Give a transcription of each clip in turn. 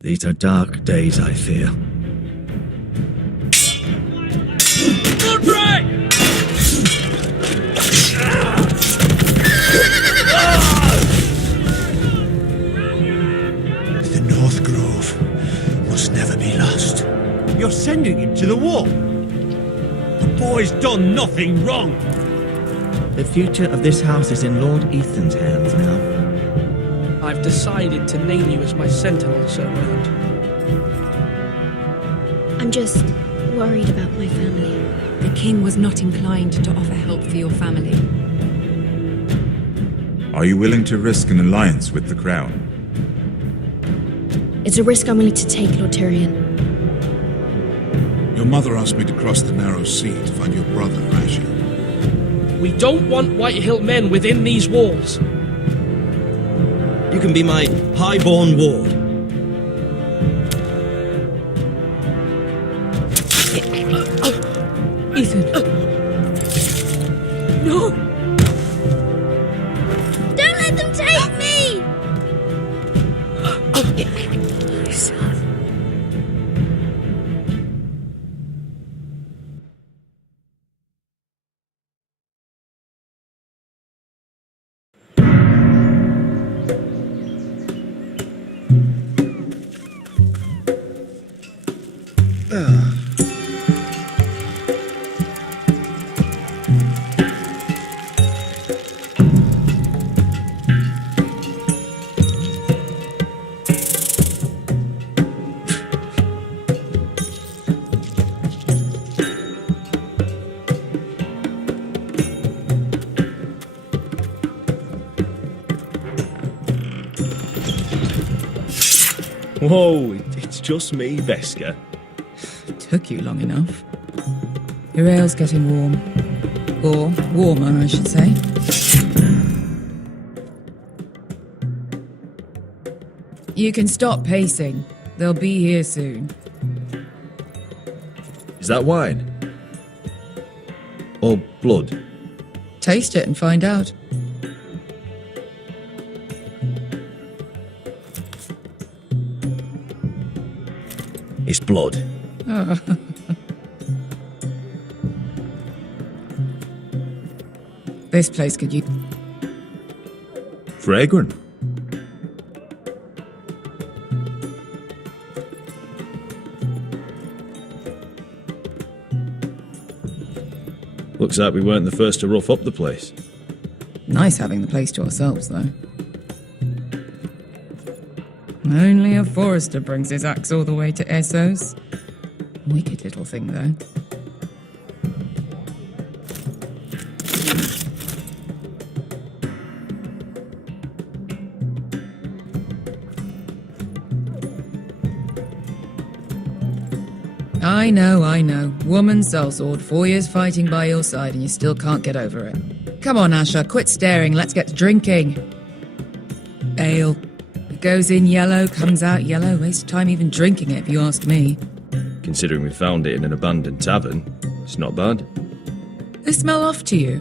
These are dark days, I fear. The North Grove must never be lost. You're sending him to the wall. The boy's done nothing wrong. The future of this house is in Lord Ethan's hands now. I've decided to name you as my sentinel, Sir Round. I'm just worried about my family. The king was not inclined to offer help for your family. Are you willing to risk an alliance with the crown? It's a risk I'm willing to take, Lord Tyrion. Your mother asked me to cross the narrow sea to find your brother, Asher. We don't want Whitehill men within these walls. You can be my highborn ward. Ethan. No! Don't let them take me! My son. Whoa, it's just me, Veska. Took you long enough. Your ale's getting warm. Or warmer, I should say. You can stop pacing. They'll be here soon. Is that wine? Or blood? Taste it and find out. It's blood. This place could use... Fragrant. Looks like we weren't the first to rough up the place. Nice having the place to ourselves, though. Only a forester brings his axe all the way to Essos. Wicked little thing, though. I know. Woman sellsword, 4 years fighting by your side and you still can't get over it. Come on, Asher, quit staring, let's get to drinking. Ale. It goes in yellow, comes out yellow. Waste of time even drinking it, if you ask me. Considering we found it in an abandoned tavern, it's not bad. They smell off to you.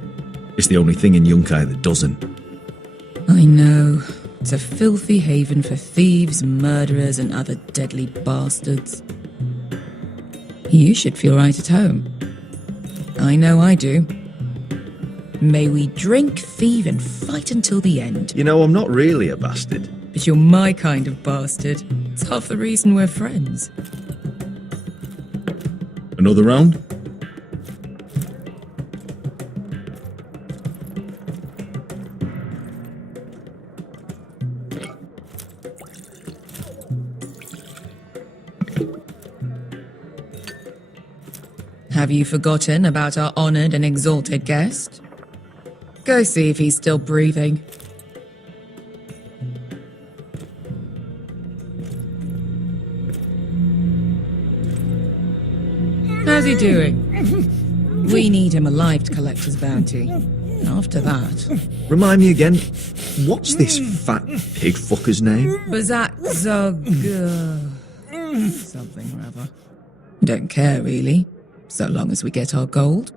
It's the only thing in Yunkai that doesn't. I know. It's a filthy haven for thieves, murderers, and other deadly bastards. You should feel right at home. I know I do. May we drink, thieve, and fight until the end. You know, I'm not really a bastard. But you're my kind of bastard. It's half the reason we're friends. Another round? Have you forgotten about our honoured and exalted guest? Go see if he's still breathing. How's he doing? We need him alive to collect his bounty. After that... Remind me again, what's this fat pig fucker's name? Bazak Zog... something or other. Don't care, really. So long as we get our gold.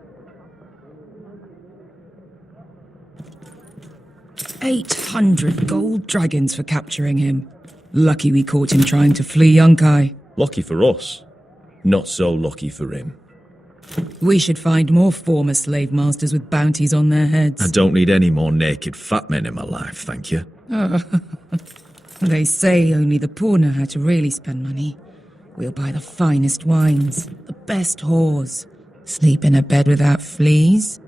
800 gold dragons for capturing him. Lucky we caught him trying to flee Yunkai. Lucky for us. Not so lucky for him. We should find more former slave masters with bounties on their heads. I don't need any more naked fat men in my life, thank you. They say only the poor know how to really spend money. We'll buy the finest wines, the best whores, sleep in a bed without fleas.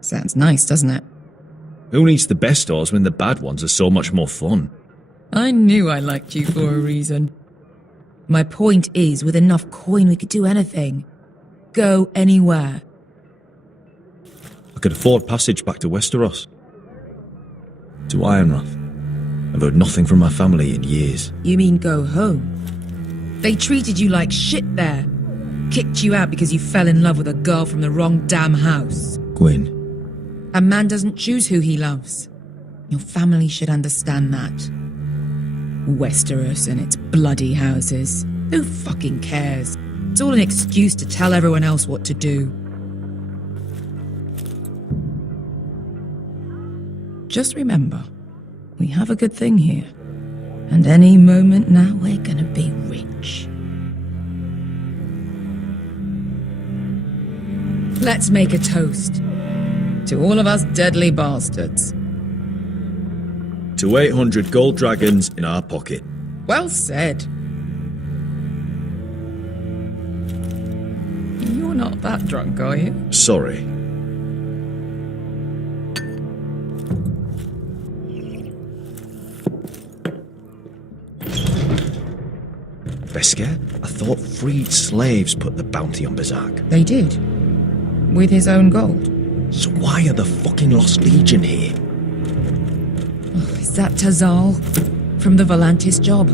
Sounds nice, doesn't it? Who needs the best stores when the bad ones are so much more fun? I knew I liked you for a reason. My point is, with enough coin we could do anything. Go anywhere. I could afford passage back to Westeros. To Ironrath. I've heard nothing from my family in years. You mean go home? They treated you like shit there. Kicked you out because you fell in love with a girl from the wrong damn house. Gwyn. A man doesn't choose who he loves. Your family should understand that. Westeros and its bloody houses. Who fucking cares? It's all an excuse to tell everyone else what to do. Just remember, we have a good thing here. And any moment now, we're gonna be rich. Let's make a toast. To all of us deadly bastards. To 800 gold dragons in our pocket. Well said. You're not that drunk, are you? Sorry. Beskar, I thought freed slaves put the bounty on Berserk. They did. With his own gold. So why are the fucking Lost Legion here? Is that Tazal? From the Volantis job?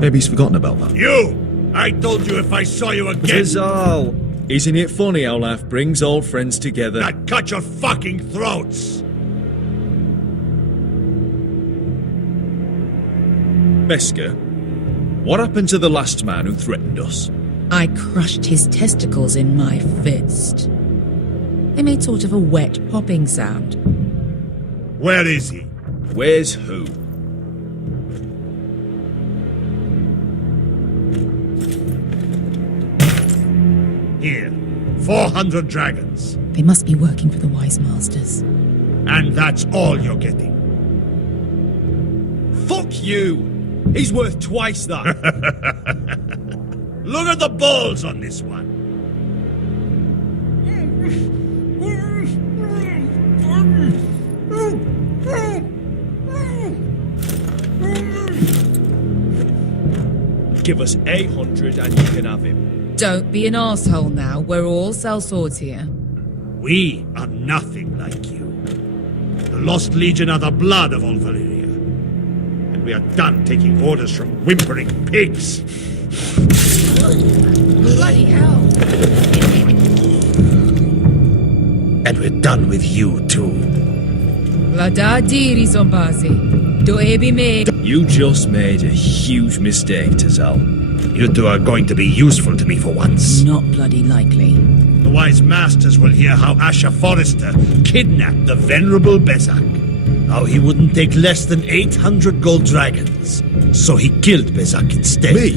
Maybe he's forgotten about that. You! I told you if I saw you again... Tazal! Isn't it funny how life brings old friends together? I'd cut your fucking throats! Beskar, what happened to the last man who threatened us? I crushed his testicles in my fist. They made sort of a wet popping sound. Where is he? Where's who? Here. 400 dragons. They must be working for the Wise Masters. And that's all you're getting. Fuck you! He's worth twice that. Look at the balls on this one. Give us 800 and you can have him. Don't be an arsehole now. We're all sellswords here. We are nothing like you. The Lost Legion are the blood of all Valyria. And we are done taking orders from whimpering pigs. Bloody hell! And we're done with you too. Lada diri zombasi. Do ebi me. You just made a huge mistake, Tazal. You two are going to be useful to me for once. Not bloody likely. The Wise Masters will hear how Asher Forrester kidnapped the venerable Bezak. How he wouldn't take less than 800 gold dragons. So he killed Bezak instead. Me?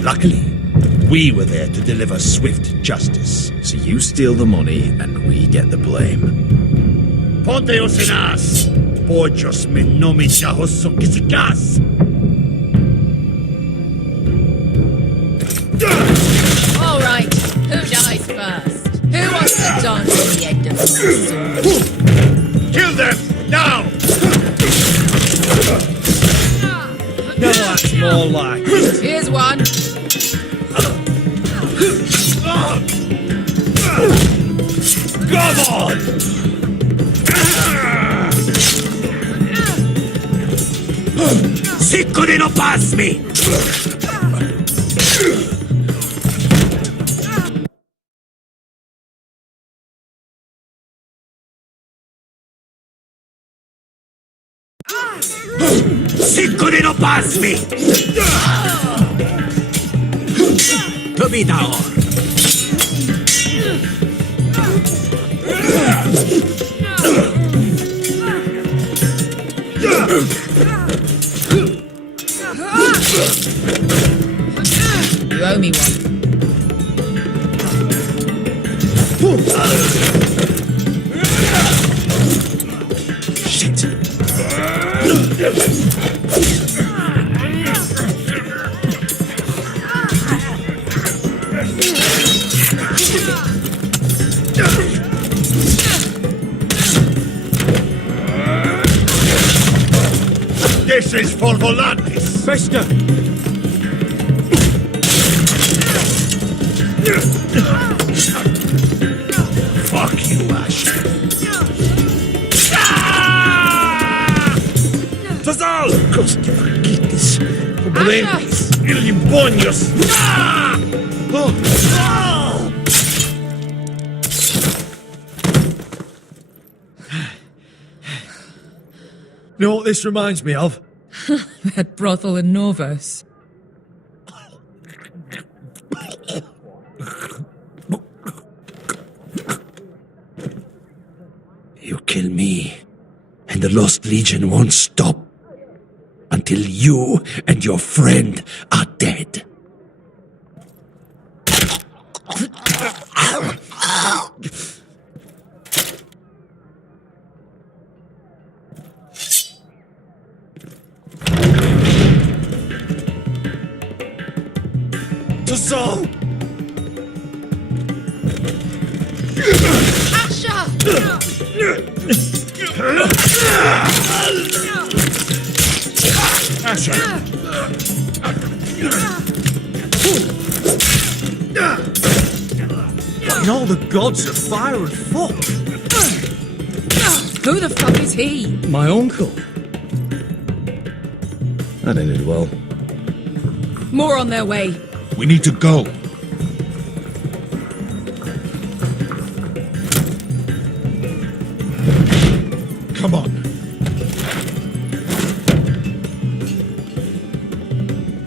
Luckily, we were there to deliver swift justice. So you steal the money and we get the blame. Ponteos en as! Pojos me nomi chahoso kisikas! All right, who dies first? Who wants to dance at the end of my sword? Kill them! Now! No, that's more like it. Here's one. Come on! Sicko de no pass me! Sicko de no pass me! To be down. Show me one. Shit. This is for Volantis. Bester! Fuck you, Ash. Tazal! Costi fakitis. Problemis. Illimbonios. You know what this reminds me of? That brothel in Norvos. You kill me, and the Lost Legion won't stop until you and your friend are dead. Tazal! In all the gods of fire and fuck! Who the fuck is he? My uncle. That ended well. More on their way. We need to go. Come on.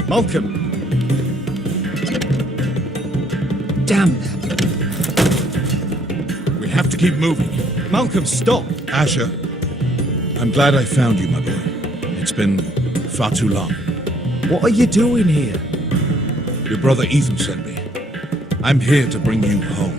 Malcolm! Damn. We have to keep moving. Malcolm, stop! Asher, I'm glad I found you, my boy. It's been far too long. What are you doing here? Your brother Ethan sent me. I'm here to bring you home.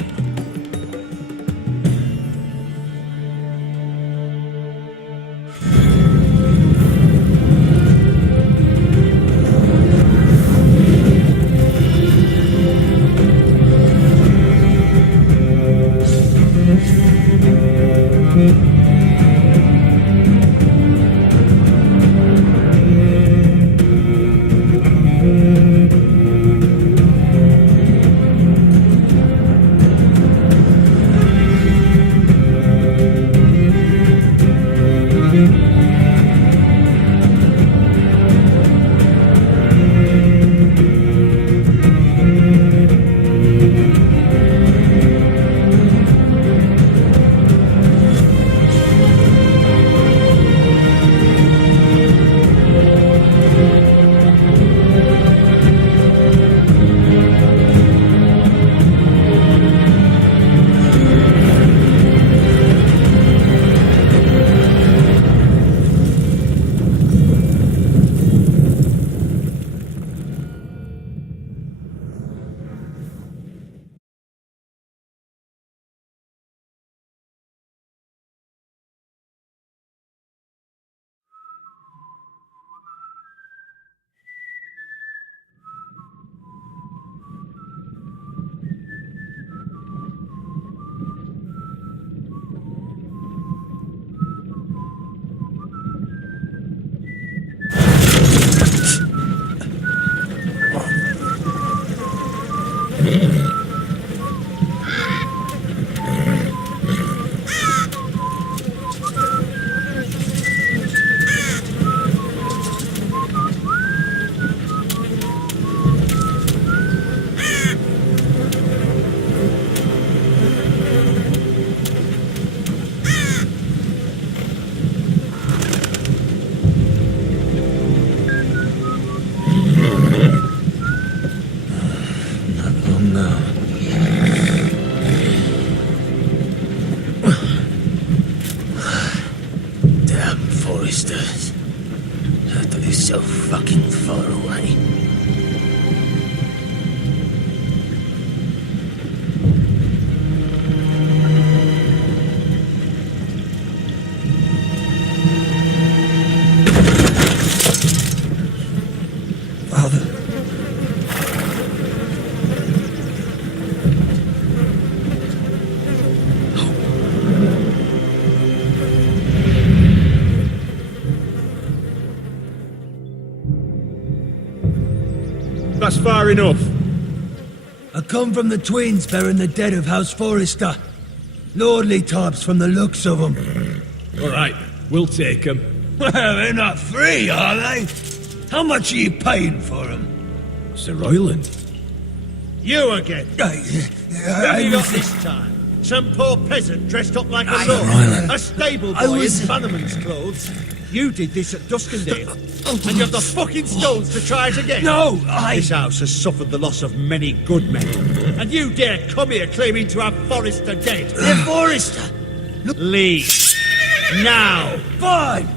So fucking far away. far enough. I come from the twins bearing the dead of House Forrester. Lordly types from the looks of them. All right, we'll take them. Well, they're not free, are they? How much are you paying for them? Sir Royland. You again. Who have you got this time? Some poor peasant dressed up like a lord. A stable boy in Bannerman's clothes. You did this at Duskendale. And you have the fucking stones to try it again. No, This house has suffered the loss of many good men. And you dare come here claiming to have Forrester dead. Forrester! Leave. Now. Fine!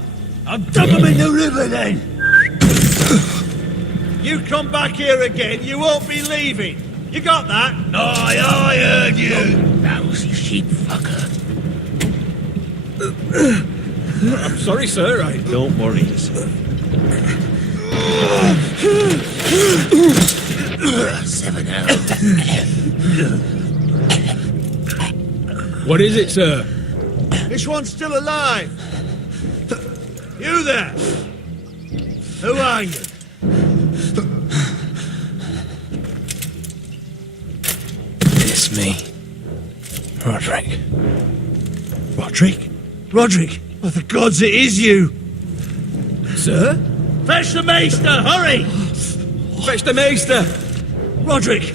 I'll dump them in the river then! You come back here again, you won't be leaving. You got that? Aye, I heard you! Lousy sheep fucker. I'm sorry, sir. Don't worry, sir. 7 out. What is it, sir? This one's still alive. You there? Who are you? It's me. Roderick. Roderick? Roderick? Oh, the gods, it is you! Sir? Fetch the maester, hurry! Fetch the maester! Roderick!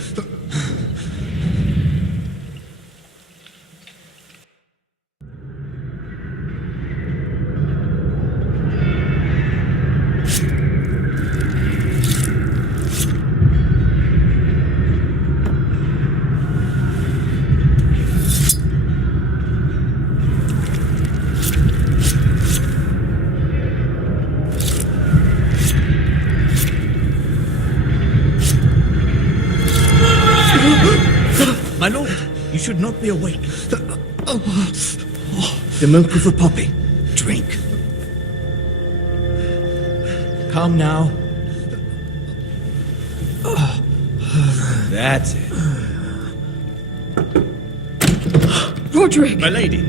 My lord, you should not be awake. The milk of the poppy. Drink. Calm now. That's it. Roderick! My lady,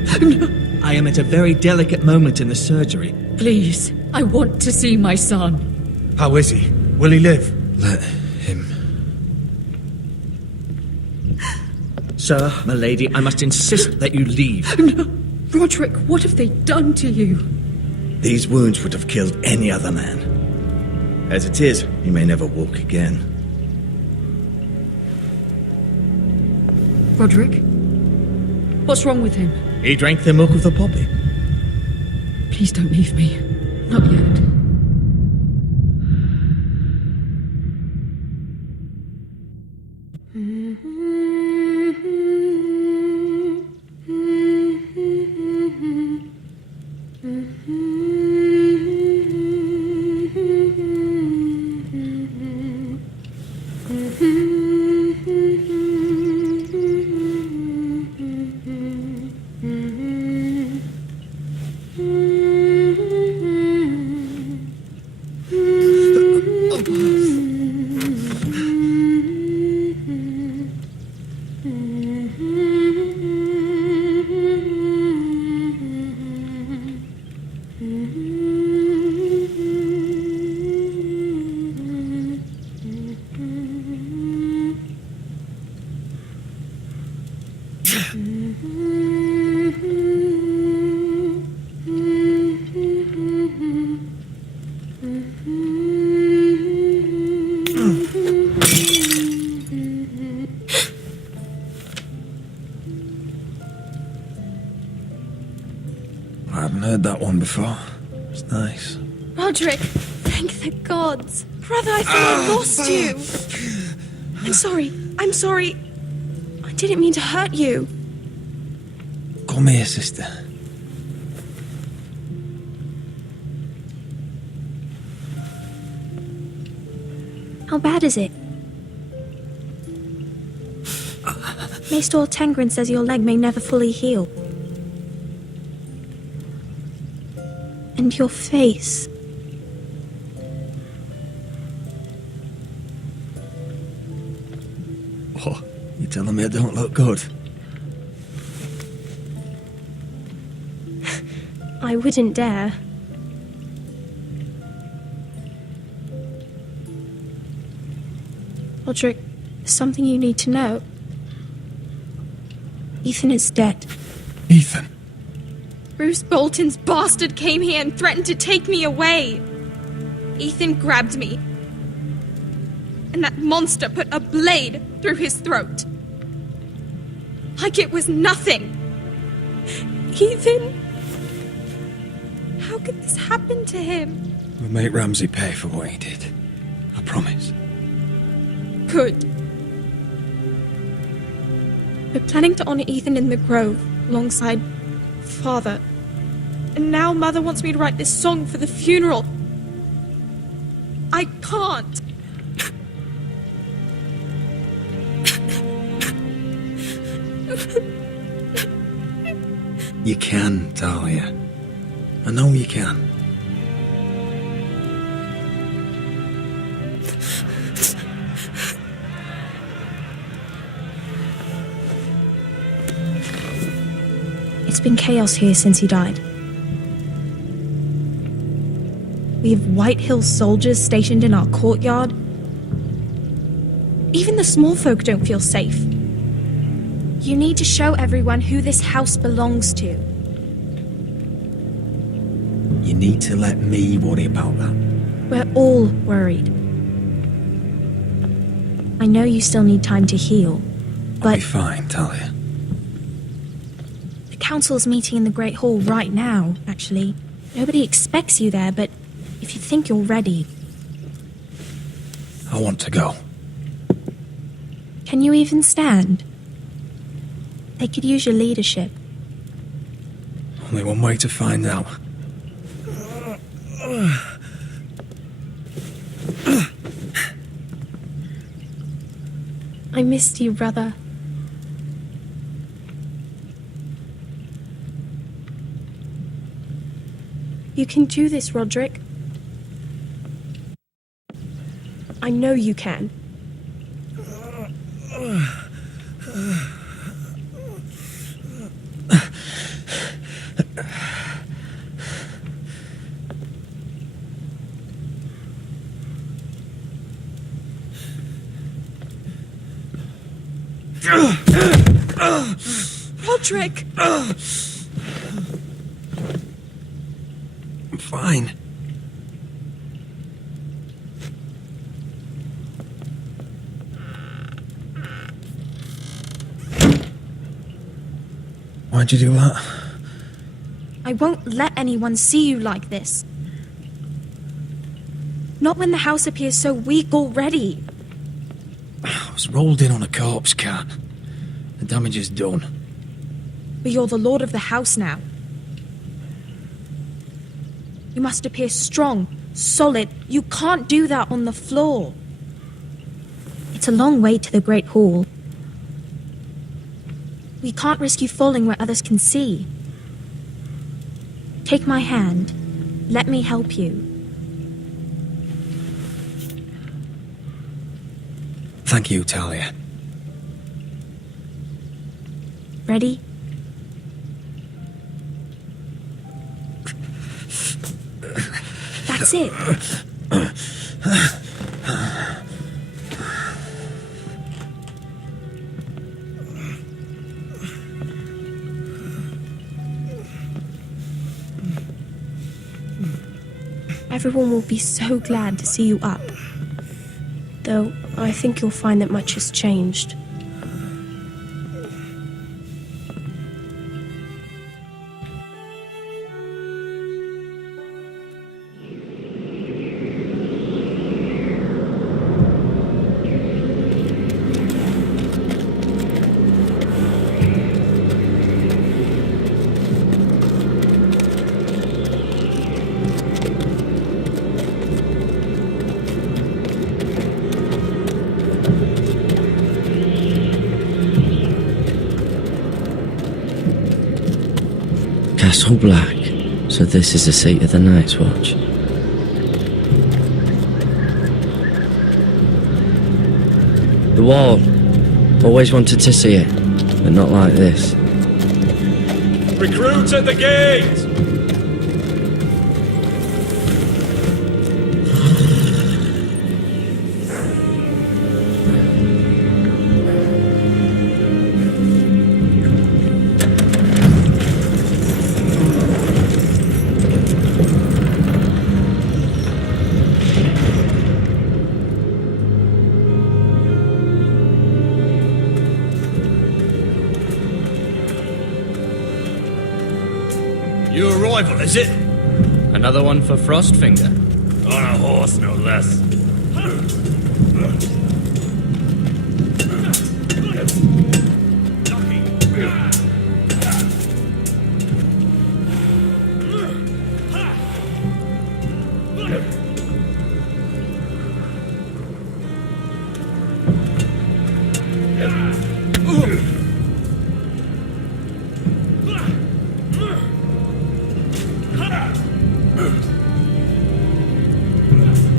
I am at a very delicate moment in the surgery. Please, I want to see my son. How is he? Will he live? Let him. Sir, my lady, I must insist that you leave. No. Roderick, what have they done to you? These wounds would have killed any other man. As it is, he may never walk again. Roderick? What's wrong with him? He drank the milk of the poppy. Please don't leave me. Not yet. I haven't heard that one before. It's nice. Roderick, thank the gods. Brother, I thought I lost you. I'm sorry. I didn't mean to hurt you. Come here, sister. How bad is it? Maester Tengrin says your leg may never fully heal. And your face. Oh, you telling me I don't look good? I wouldn't dare. Roderick, there's something you need to know. Ethan is dead. Ethan? Bruce Bolton's bastard came here and threatened to take me away. Ethan grabbed me. And that monster put a blade through his throat. Like it was nothing. Ethan? How could this happen to him? We'll make Ramsay pay for what he did. I promise. Good. We're planning to honor Ethan in the Grove, alongside Father. And now Mother wants me to write this song for the funeral. I can't. You can, Talia. I know you can. It's been chaos here since he died. We have White Hill soldiers stationed in our courtyard. Even the small folk don't feel safe. You need to show everyone who this house belongs to. You need to let me worry about that. We're all worried. I know you still need time to heal, I'll but be fine, Talia. the council's meeting in the Great Hall right now, actually. Nobody expects you there, but if you think you're ready... I want to go. Can you even stand? They could use your leadership. Only one way to find out. I missed you, brother. You can do this, Roderick. I know you can. Roderick! I'm fine. Why'd you do that? I won't let anyone see you like this. Not when the house appears so weak already. I was rolled in on a corpse cart. The damage is done. But you're the lord of the house now. You must appear strong, solid. You can't do that on the floor. It's a long way to the Great Hall. We can't risk you falling where others can see. Take my hand. Let me help you. Thank you, Talia. Ready? That's it. Everyone will be so glad to see you up. Though, I think you'll find that much has changed. Castle Black. So this is the seat of the Night's Watch. The wall. Always wanted to see it, but not like this. Recruits at the gate! Your rival, is it? Another one for Frostfinger. On a horse, no less.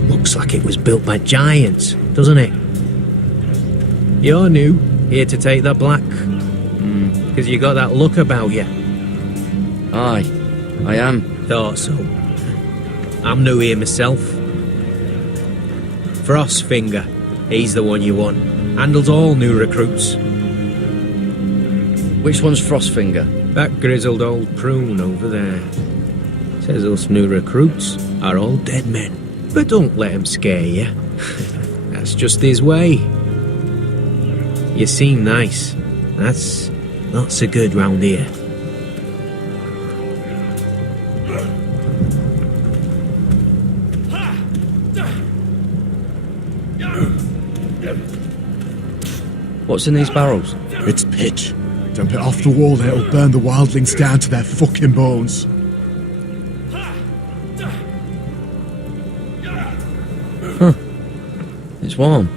Looks like it was built by giants, doesn't it? You're new, here to take the black. Because you got that look about you. Aye, I am. Thought so. I'm new here myself. Frostfinger, he's the one you want. Handles all new recruits. Which one's Frostfinger? That grizzled old prune over there. Says us new recruits are all dead men. But don't let him scare you. That's just his way. You seem nice. That's not so good round here. What's in these barrels? It's pitch. Dump it off the wall and it'll burn the wildlings down to their fucking bones. Huh. It's warm.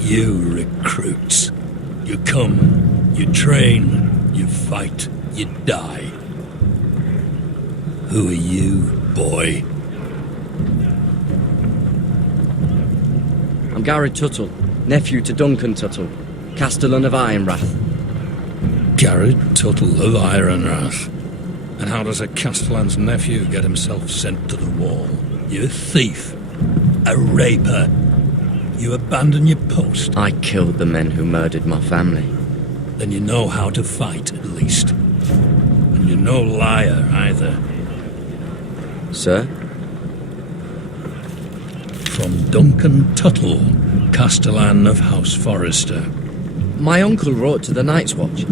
You recruits. You come, you train, you fight, you die. Who are you, boy? I'm Garrett Tuttle, nephew to Duncan Tuttle, Castellan of Ironrath. Garrett Tuttle of Ironrath. And how does a Castellan's nephew get himself sent to the wall? You're a thief. A raper. You abandon your post. I killed the men who murdered my family. Then you know how to fight, at least. And you're no liar, either. Sir? From Duncan Tuttle, Castellan of House Forrester. My uncle wrote to the Night's Watch.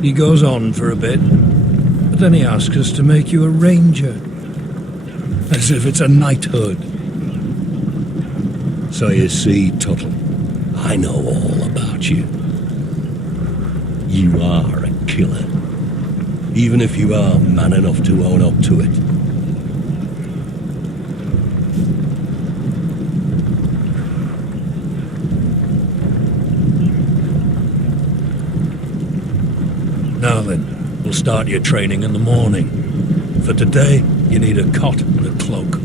He goes on for a bit, but then he asks us to make you a ranger. As if it's a knighthood. So you see, Tuttle, I know all about you. You are a killer. Even if you are man enough to own up to it. Now then, we'll start your training in the morning. For today, you need a cot and a cloak.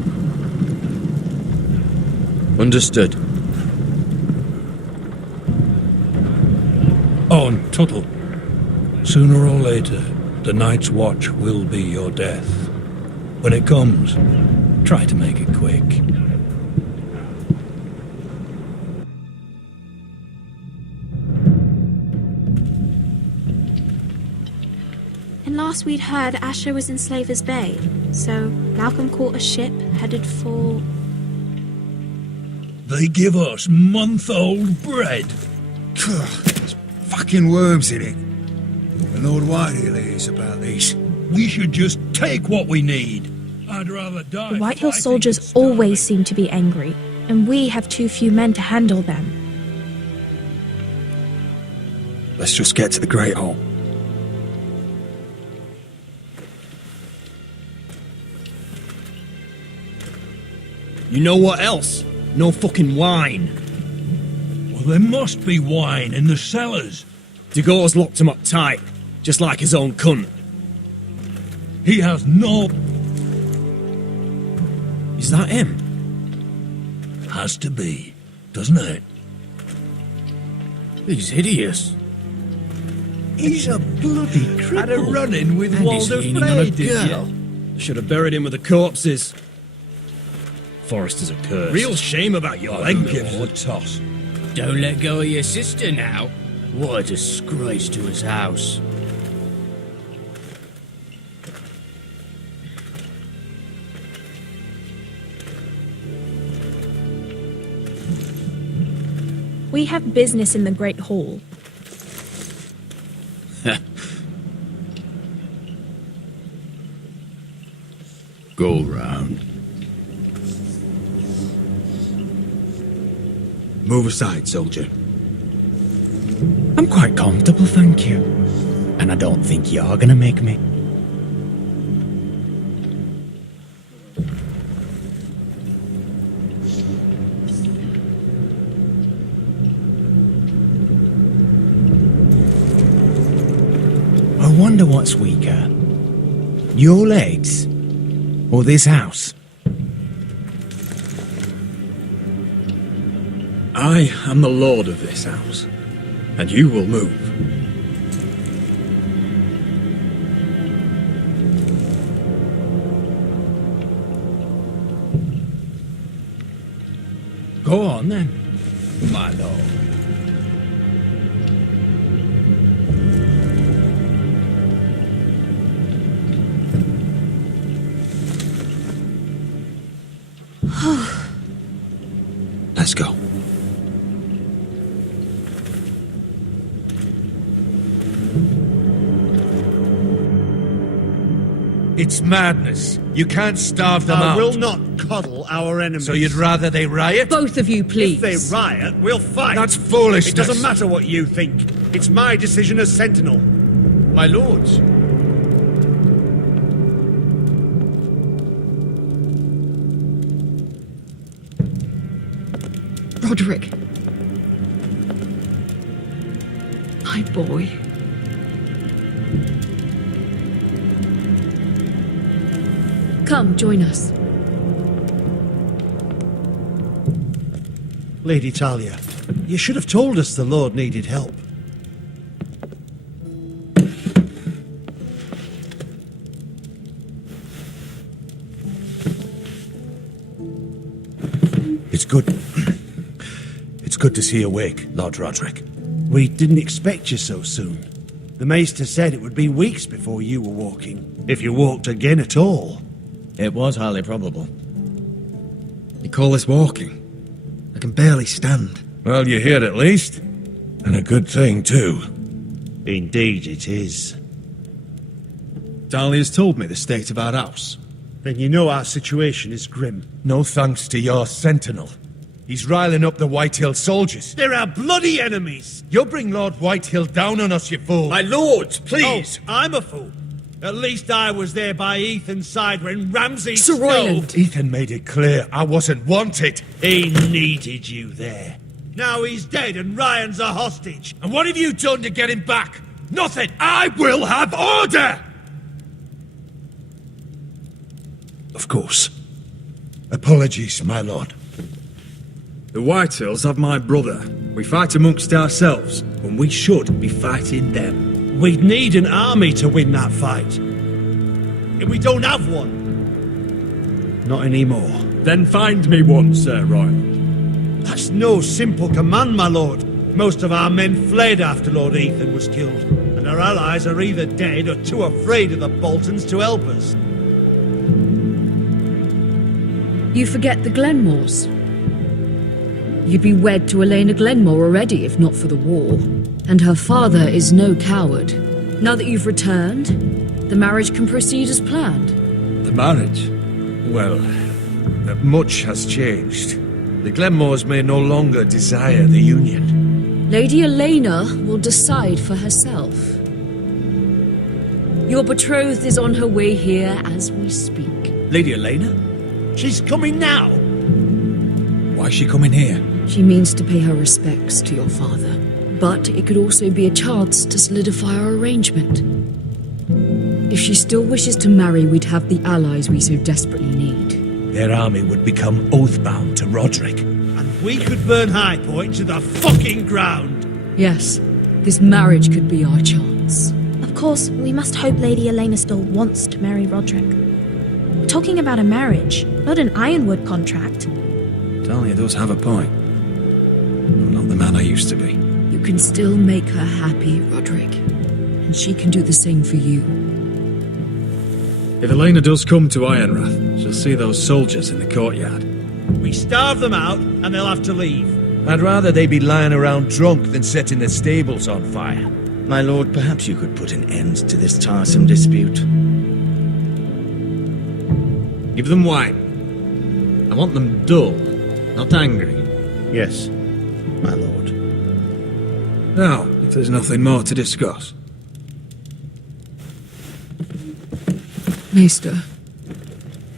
Understood. Oh, and Tuttle, sooner or later, the Night's Watch will be your death. When it comes, try to make it quick. And last we'd heard, Asher was in Slaver's Bay, so Malcolm caught a ship headed for... They give us month-old bread. There's fucking worms in it. The Lord Whitehill is about these. We should just take what we need. I'd rather die. The Whitehill soldiers always seem to be angry, and we have too few men to handle them. Let's just get to the Great Hall. You know what else? No fucking wine. Well, there must be wine in the cellars. Degor's locked him up tight, just like his own cunt. He has no... Is that him? Has to be, doesn't it? He's hideous. He's a bloody cripple. Had a run-in with And Walder he's leaning on a Flay, did girl. you? Should have buried him with the corpses. Forrester's a curse. Real shame about your leg, Who gives a toss? Don't let go of your sister now. What a disgrace to his house. We have business in the Great Hall. Go round. Move aside, soldier. I'm quite comfortable, thank you. And I don't think you're gonna make me. I wonder what's weaker. Your legs? Or this house? I am the lord of this house, and you will move. Go on then, my lord. Let's go. It's madness. You can't starve them out. I will not coddle our enemies. So you'd rather they riot? Both of you, please. If they riot, we'll fight. That's foolishness. It doesn't matter what you think. It's my decision as Sentinel. My lords. Roderick. My boy. Come, join us. Lady Talia, you should have told us the Lord needed help. It's good. It's good to see you awake, Lord Roderick. We didn't expect you so soon. The Maester said it would be weeks before you were walking, if you walked again at all. It was highly probable. You call this walking? I can barely stand. Well, you're here at least. And a good thing, too. Indeed it is. Dahlia's told me the state of our house. Then you know our situation is grim. No thanks to your sentinel. He's riling up the Whitehill soldiers. They're our bloody enemies! You'll bring Lord Whitehill down on us, you fool! My lords, please! Oh, I'm a fool. At least I was there by Ethan's side when Ramsay Sir Royland. Ethan made it clear I wasn't wanted. He needed you there. Now he's dead and Ryan's a hostage. And what have you done to get him back? Nothing! I will have order! Of course. Apologies, my lord. The Whitehills have my brother. We fight amongst ourselves, when we should be fighting them. We'd need an army to win that fight. And we don't have one. Not anymore. Then find me one, Sir Royal. That's no simple command, my lord. Most of our men fled after Lord Ethan was killed, and our allies are either dead or too afraid of the Boltons to help us. You forget the Glenmores. You'd be wed to Elena Glenmore already if not for the war. And her father is no coward. Now that you've returned, the marriage can proceed as planned. The marriage? Well, much has changed. The Glenmores may no longer desire the union. Lady Elena will decide for herself. Your betrothed is on her way here as we speak. Lady Elena? She's coming now! Why's she coming here? She means to pay her respects to your father. But it could also be a chance to solidify our arrangement. If she still wishes to marry, we'd have the allies we so desperately need. Their army would become oath-bound to Roderick. And we could burn High Point to the fucking ground! Yes, this marriage could be our chance. Of course, we must hope Lady Elena still wants to marry Roderick. We're talking about a marriage, not an Ironwood contract. Talia does have a point. I'm not the man used to be. You can still make her happy, Roderick. And she can do the same for you. If Elena does come to Ironrath, she'll see those soldiers in the courtyard. We starve them out, and they'll have to leave. I'd rather they be lying around drunk than setting the stables on fire. My lord, perhaps you could put an end to this tiresome dispute. Give them wine. I want them dull, not angry. Yes, my lord. Now, if there's nothing more to discuss. Maester,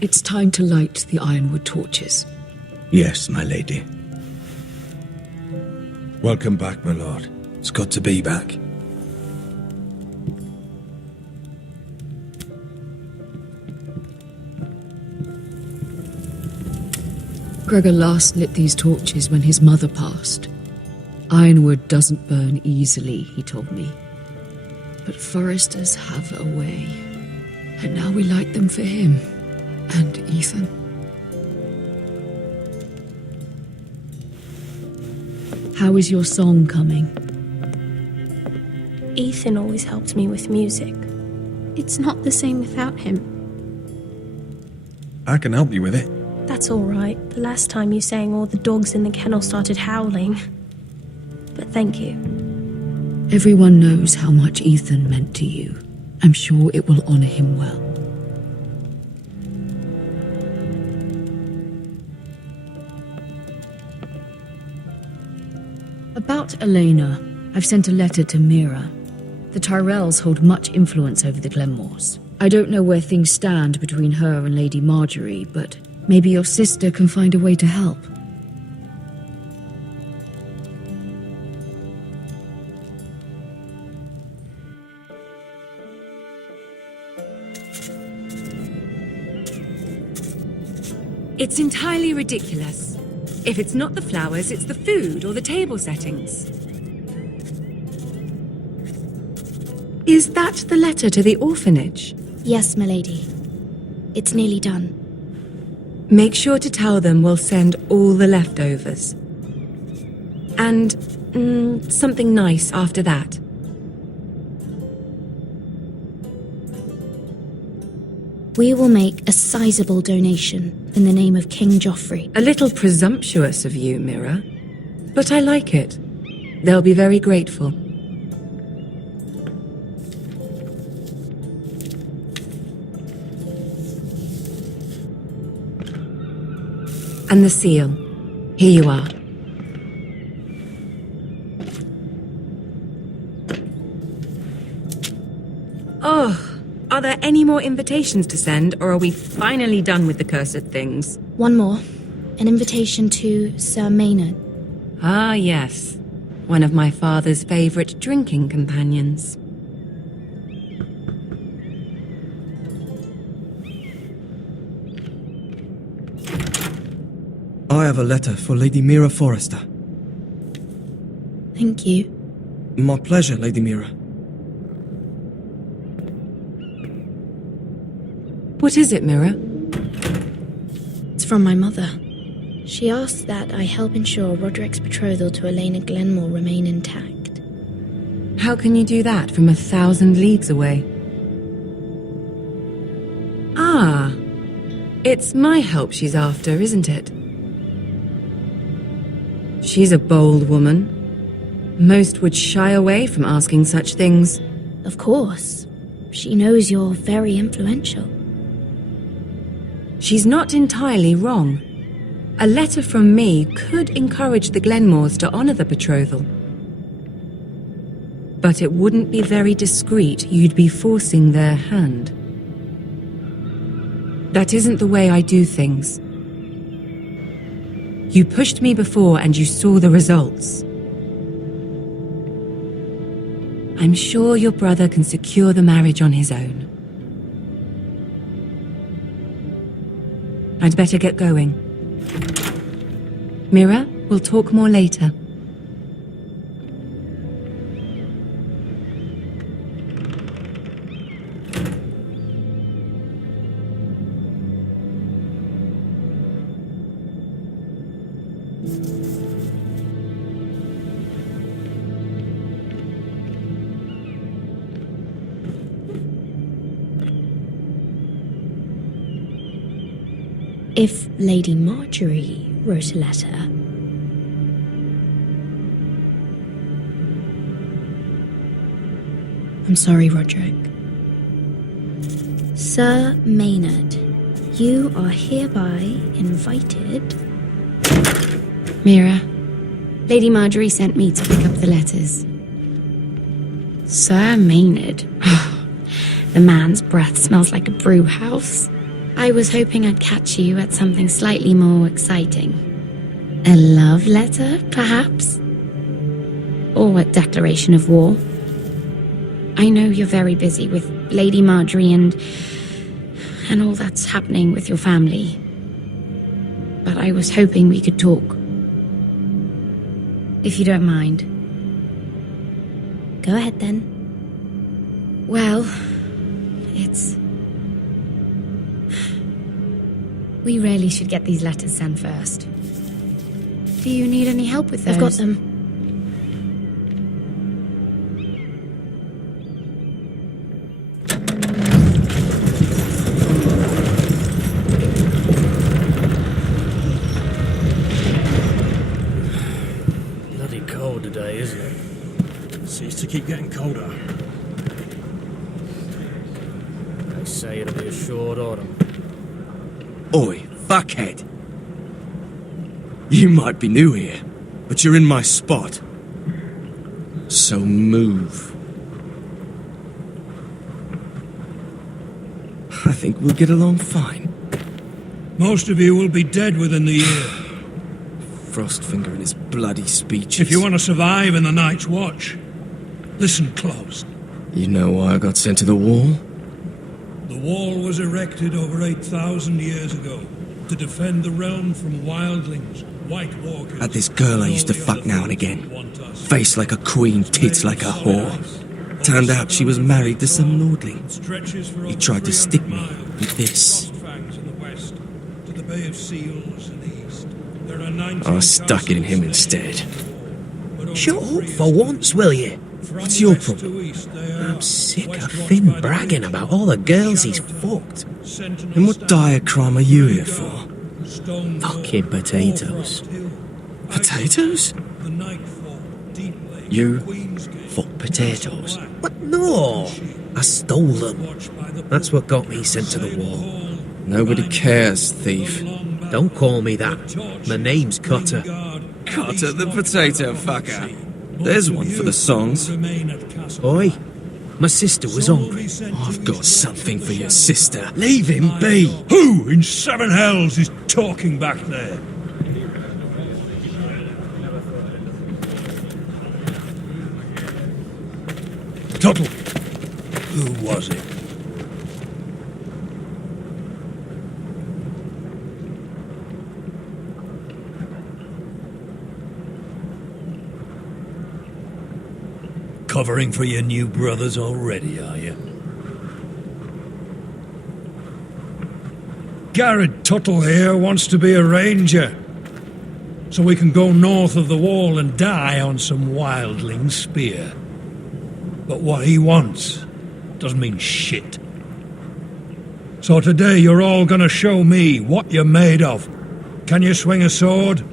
it's time to light the ironwood torches. Yes, my lady. Welcome back, my lord. It's good to be back. Gregor last lit these torches when his mother passed. Ironwood doesn't burn easily, he told me. But foresters have a way. And now we light them for him. And Ethan. How is your song coming? Ethan always helped me with music. It's not the same without him. I can help you with it. That's all right. The last time you sang, all the dogs in the kennel started howling. But thank you. Everyone knows how much Ethan meant to you. I'm sure it will honor him well. About Elena, I've sent a letter to Mira. The Tyrells hold much influence over the Glenmores. I don't know where things stand between her and Lady Marjorie, but maybe your sister can find a way to help. It's entirely ridiculous. If it's not the flowers, it's the food or the table settings. Is that the letter to the orphanage? Yes, my lady. It's nearly done. Make sure to tell them we'll send all the leftovers. And something nice after that. We will make a sizable donation in the name of King Joffrey. A little presumptuous of you, Mira. But I like it. They'll be very grateful. And the seal. Here you are. Oh, are there any more invitations to send, or are we finally done with the cursed things? One more. An invitation to Sir Maynard. Ah, yes. One of my father's favorite drinking companions. I have a letter for Lady Mira Forrester. Thank you. My pleasure, Lady Mira. What is it, Mira? It's from my mother. She asks that I help ensure Roderick's betrothal to Elena Glenmore remain intact. How can you do that from 1,000 leagues away? Ah, it's my help she's after, isn't it? She's a bold woman. Most would shy away from asking such things. Of course. She knows you're very influential. She's not entirely wrong. A letter from me could encourage the Glenmores to honor the betrothal. But it wouldn't be very discreet. You'd be forcing their hand. That isn't the way I do things. You pushed me before and you saw the results. I'm sure your brother can secure the marriage on his own. I'd better get going. Mira, we'll talk more later. If Lady Marjorie wrote a letter... I'm sorry, Roderick. Sir Maynard, you are hereby invited... Mira, Lady Marjorie sent me to pick up the letters. Sir Maynard? The man's breath smells like a brew house. I was hoping I'd catch you at something slightly more exciting. A love letter, perhaps? Or a declaration of war? I know you're very busy with Lady Marjorie and all that's happening with your family. But I was hoping we could talk. If you don't mind. Go ahead, then. Well, we really should get these letters sent first. Do you need any help with those? I've got them. Bloody cold today, isn't it? Seems to keep getting colder. They say it'll be a short autumn. Oi, fuckhead. You might be new here, but you're in my spot. So move. I think we'll get along fine. Most of you will be dead within the year. Frostfinger and his bloody speeches. If you want to survive in the Night's Watch, listen close. You know why I got sent to the wall? The wall was erected over 8,000 years ago to defend the realm from wildlings, White Walkers... Had this girl I used to fuck now and again. Face like a queen, tits like a whore. Turned out she was married to some lordling. He tried to stick me with this. I stuck it in him instead. Shut up for once, will you? What's your problem? I'm sick of Finn bragging about all the girls he's fucked. And what dire crime are you here for? Fucking potatoes. Potatoes? You fuck potatoes? What? No! I stole them. That's what got me sent to the wall. Nobody cares, thief. Don't call me that. My name's Cutter. Cutter the potato fucker. There's one for the songs. Oi, my sister was hungry. I've got something for your sister. Leave him be. Who in seven hells is talking back there? Tuttle. Who was it? Covering for your new brothers already, are you? Garrett Tuttle here wants to be a ranger, so we can go north of the wall and die on some wildling spear. But what he wants doesn't mean shit. So today you're all gonna show me what you're made of. Can you swing a sword?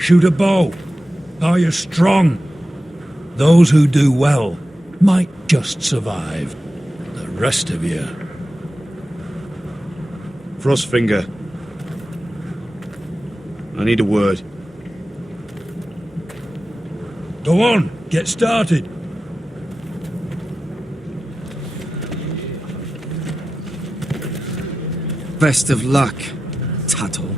Shoot a bow? Are you strong? Those who do well might just survive. The rest of you... Frostfinger. I need a word. Go on, get started. Best of luck, Tuttle.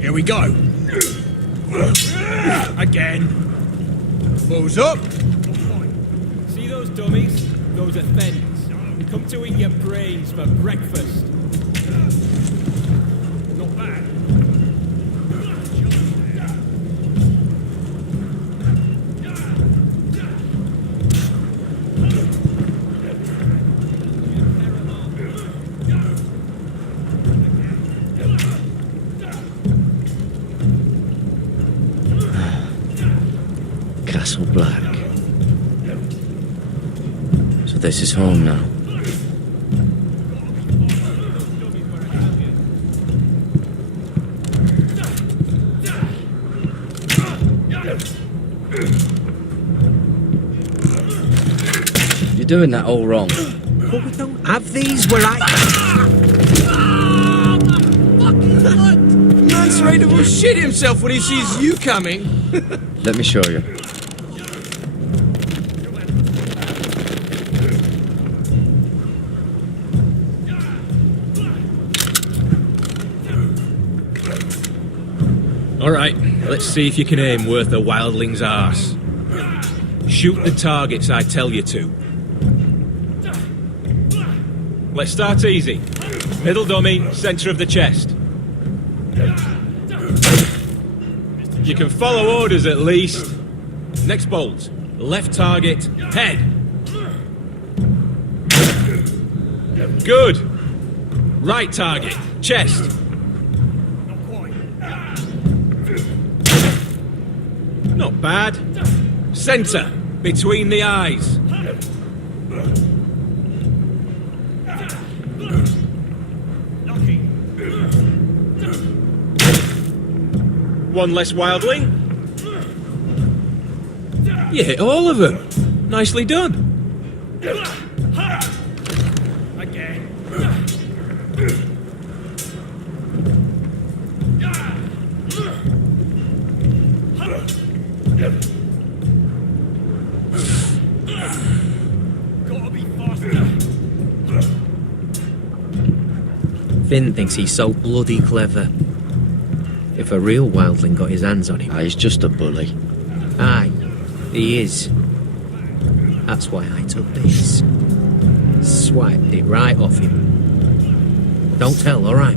Here we go. Again. Balls up. See those dummies? Those are thens. We come to eat your brains for breakfast. Not bad. this is home now. You're doing that all wrong. But we don't have these where I... Man's ready to shit himself when he sees you coming. Let me show you. Alright, let's see if you can aim worth a wildling's arse. Shoot the targets I tell you to. Let's start easy. Middle dummy, centre of the chest. You can follow orders at least. Next bolt. Left target, head. Good. Right target, chest. Not bad. Centre, between the eyes. One less wildling. You hit all of them. Nicely done. Again. Finn thinks he's so bloody clever. If a real wildling got his hands on him... He's just a bully. Aye, he is. That's why I took this. Swiped it right off him. Don't tell, alright?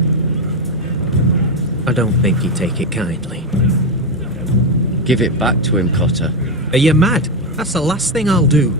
I don't think he'd take it kindly. Give it back to him, Cotter. Are you mad? That's the last thing I'll do.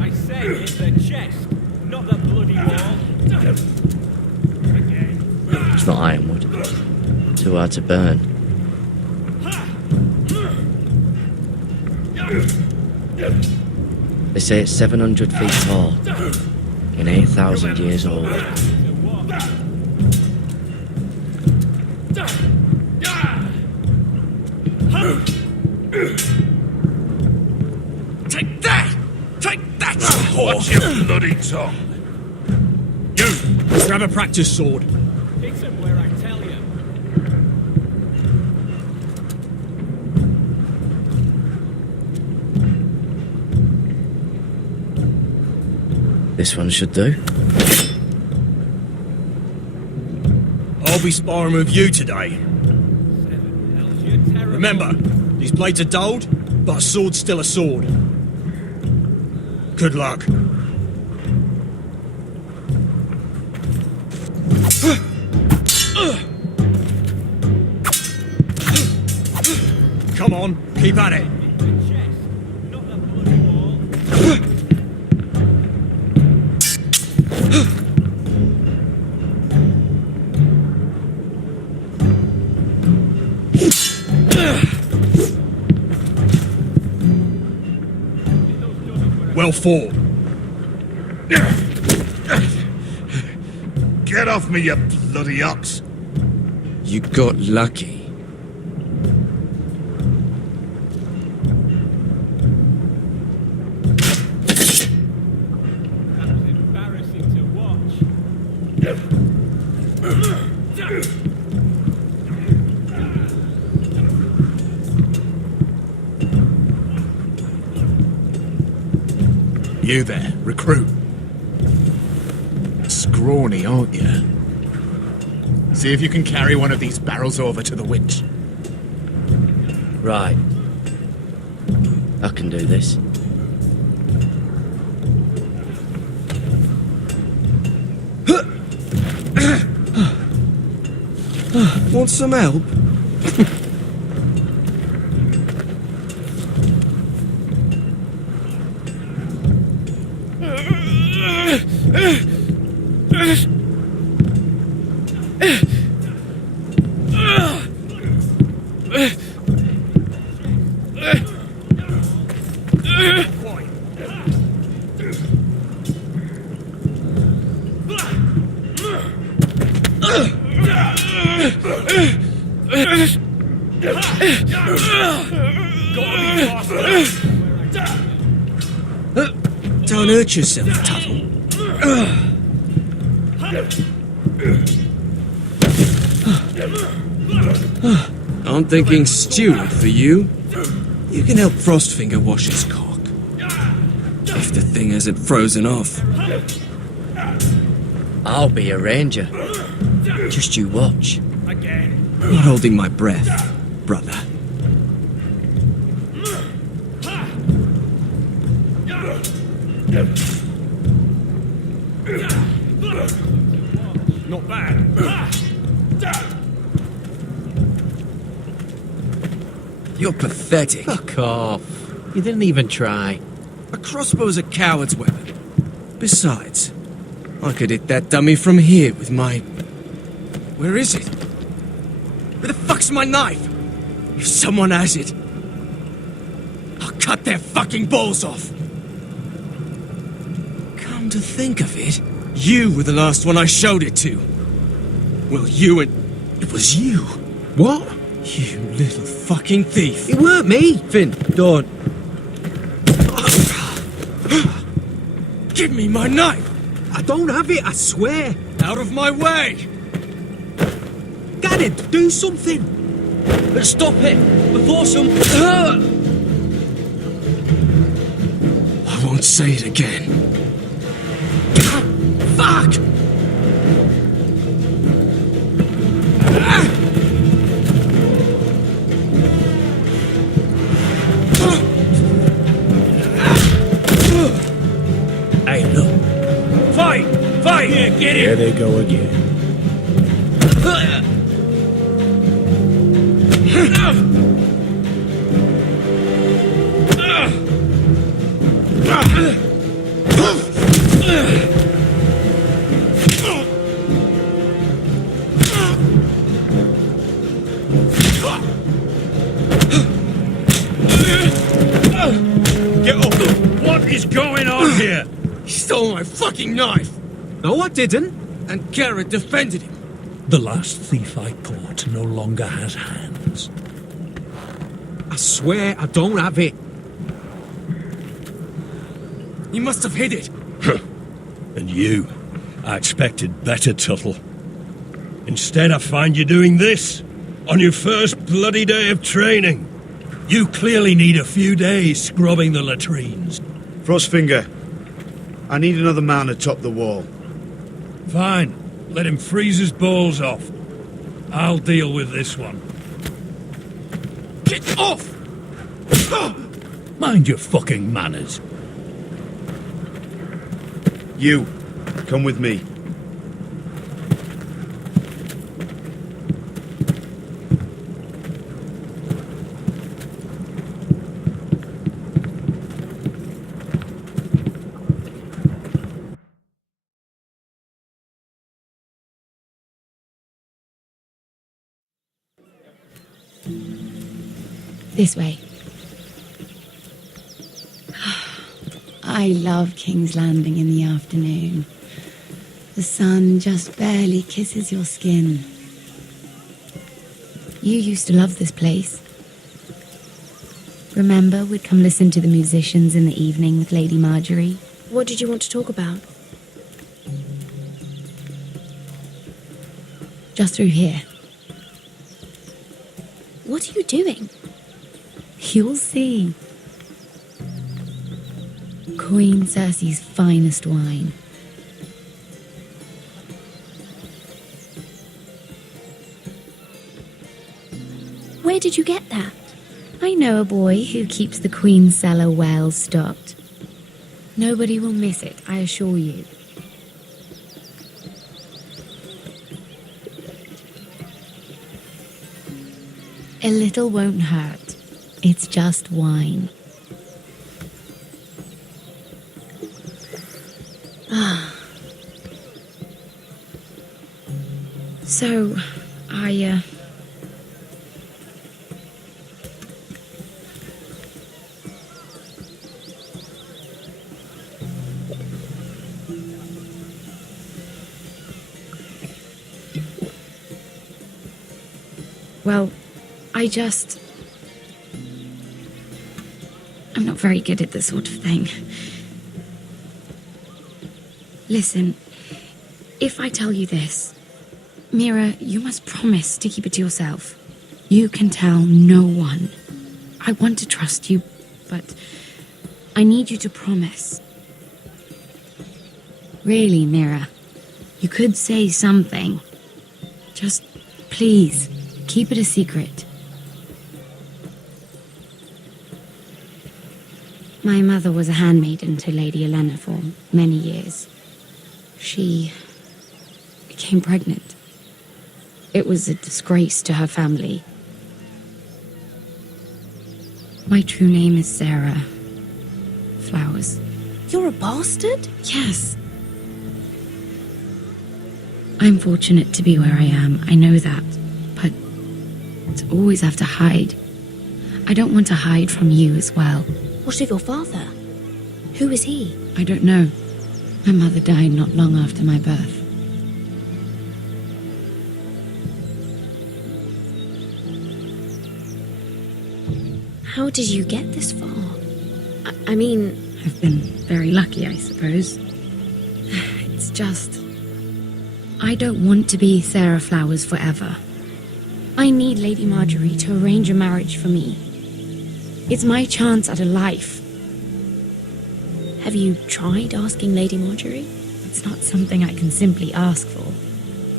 I say it's the chest, not the bloody wall. It's not ironwood. Too hard to burn. They say it's 700 feet tall and 8,000 years old. Take that! Take that! Watch your bloody tongue! You! Grab a practice sword. Fix him where I tell you. This one should do. I'll be sparring with you today. Remember, these blades are dulled, but a sword's still a sword. Good luck. Come on, keep at it. Well fought. Get off me, you bloody ox. You got lucky. Embarrassing to watch. You there, recruit. Scrawny, aren't you? See if you can carry one of these barrels over to the winch. Right. I can do this. Want some help? Don't hurt yourself, Tuttle. I'm thinking steward for you. You can help Frostfinger wash his cock. If the thing hasn't frozen off. I'll be a ranger. Just you watch. Not holding my breath, brother. Not bad. You're pathetic. Fuck off. You didn't even try. A crossbow's a coward's weapon. Besides, I could hit that dummy from here with my... Where is it? Where the fuck's my knife? If someone has it, I'll cut their fucking balls off. Come to think of it, you were the last one I showed it to. Well, you and... It was you. What? You little fucking thief. It weren't me. Finn, don't. Give me my knife. I don't have it, I swear. Out of my way. Gannon, do something. But stop it before some... I won't say it again. Fuck! Hey, look. Fight! Fight! Yeah, get it! There they go again. Get off! What is going on here? He stole my fucking knife! No, I didn't. And Garrett defended him. The last thief I caught no longer has hands. I swear I don't have it. You must have hid it. And you, I expected better, Tuttle. Instead, I find you doing this on your first bloody day of training. You clearly need a few days scrubbing the latrines. Frostfinger, I need another man atop the wall. Fine. Let him freeze his balls off. I'll deal with this one. Get off! Mind your fucking manners. You, come with me. This way. I love King's Landing in the afternoon. The sun just barely kisses your skin. You used to love this place. Remember, we'd come listen to the musicians in the evening with Lady Marjorie? What did you want to talk about? Just through here. What are you doing? You'll see. Queen Cersei's finest wine. Where did you get that? I know a boy who keeps the Queen's cellar well stocked. Nobody will miss it, I assure you. A little won't hurt. It's just wine. Ah. So, Well, I'm not very good at this sort of thing. Listen, if I tell you this, Mira, you must promise to keep it to yourself. You can tell no one. I want to trust you, but I need you to promise. Really, Mira, you could say something. Just please, keep it a secret. My mother was a handmaiden to Lady Elena for many years. She became pregnant. It was a disgrace to her family. My true name is Sarah Flowers. You're a bastard? Yes. I'm fortunate to be where I am, I know that. But to always have to hide. I don't want to hide from you as well. What of your father? Who is he? I don't know. My mother died not long after my birth. How did you get this far? I mean... I've been very lucky, I suppose. It's just... I don't want to be Sarah Flowers forever. I need Lady Marjorie to arrange a marriage for me. It's my chance at a life. Have you tried asking Lady Marjorie? It's not something I can simply ask for.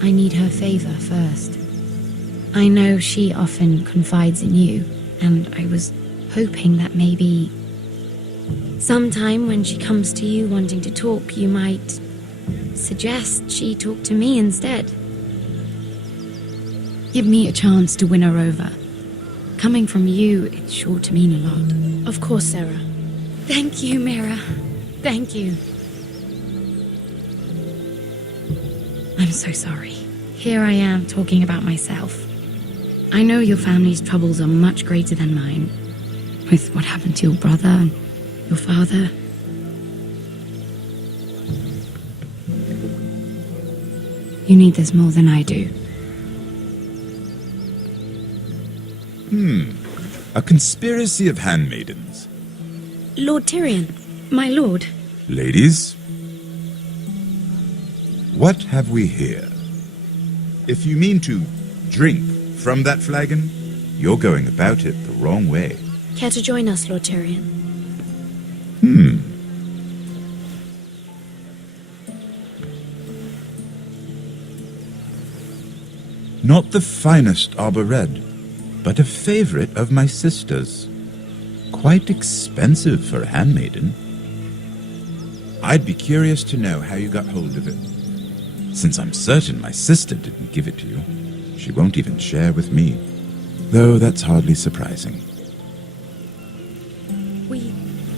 I need her favor first. I know she often confides in you, and I was hoping that maybe sometime when she comes to you wanting to talk, you might suggest she talk to me instead. Give me a chance to win her over. Coming from you, it's sure to mean a lot. Of course, Sarah. Thank you, Mira. Thank you. I'm so sorry. Here I am talking about myself. I know your family's troubles are much greater than mine. With what happened to your brother and your father. You need this more than I do. A conspiracy of handmaidens. Lord Tyrion. My lord. Ladies, what have we here? If you mean to drink from that flagon, you're going about it the wrong way. Care to join us, Lord Tyrion? Not the finest arbor red, but a favorite of my sister's. Quite expensive for a handmaiden. I'd be curious to know how you got hold of it. Since I'm certain my sister didn't give it to you, she won't even share with me. Though that's hardly surprising.